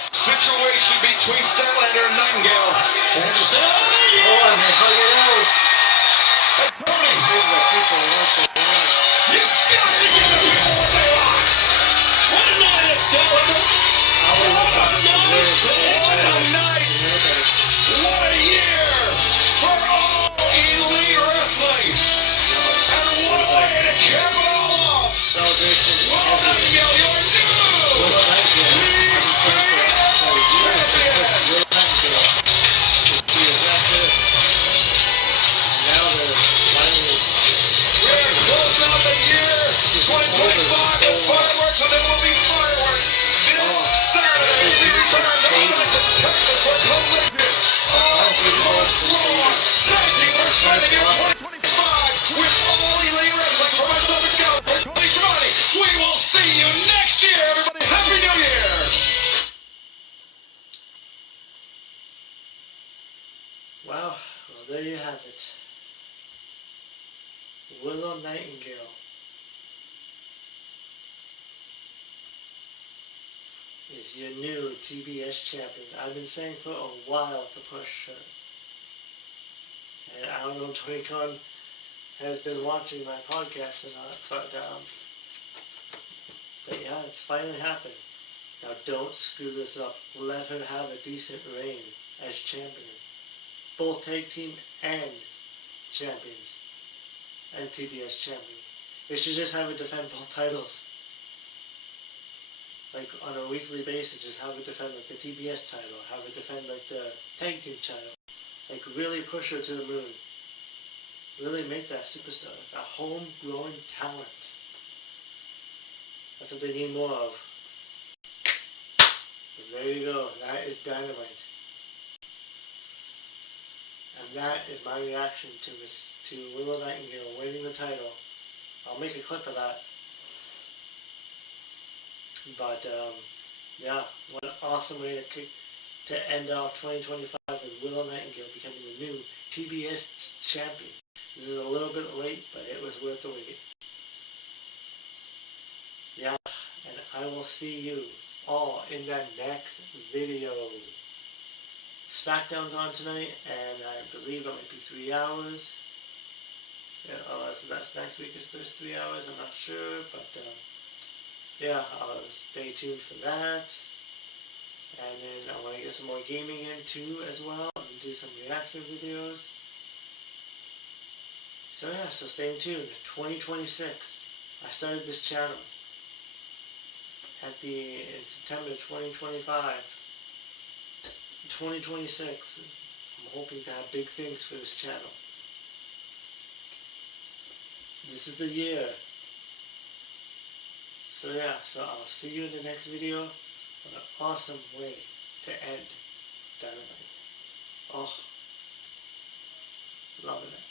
situation between Statlander and Nightingale. Anderson, oh, and they hug it out. Hey, Tony, you got to give the people what they want. What a night at Statlander. What a night. What a night. What a year for all elite wrestling. And what a way to cap it all off. Well, Nightingale, your new we're closing out the year 2025 with fireworks, and there will be fireworks this Saturday as we return back to Texas for Collision of Most Raw. Thank you for spending your 2025 with all elite wrestling. For myself and Scout, for Tony Schiavone, we will see you next year, everybody. Happy New Year! Wow, well there you have it. Willow Nightingale. Is your new TBS champion. I've been saying for a while to push her. And I don't know if Tony Khan has been watching my podcast or not, but yeah, it's finally happened. Now don't screw this up. Let her have a decent reign as champion. Both tag team and champions. And TBS champion. They should just have her defend both titles. Like on a weekly basis, just have her defend like the TBS title, have her defend like the tag team title. Like really push her to the moon. Really make that superstar, a homegrown talent. That's what they need more of. But there you go, that is Dynamite. And that is my reaction to Willow Nightingale winning the title. I'll make a clip of that. But yeah, what an awesome way to end off 2025 with Willow Nightingale becoming the new TBS champion. This is a little bit late, but it was worth the wait. Yeah, and I will see you all in that next video. SmackDown's on tonight, and I believe it might be 3 hours. Yeah, so that's next week is there's 3 hours, I'm not sure, but yeah, stay tuned for that. And then I want to get some more gaming in too as well, and do some reaction videos. So yeah, so stay tuned. 2026, I started this channel in September 2025. 2026, I'm hoping to have big things for this channel. This is the year. So yeah, so I'll see you in the next video. What an awesome way to end Dynamite. Oh, loving it.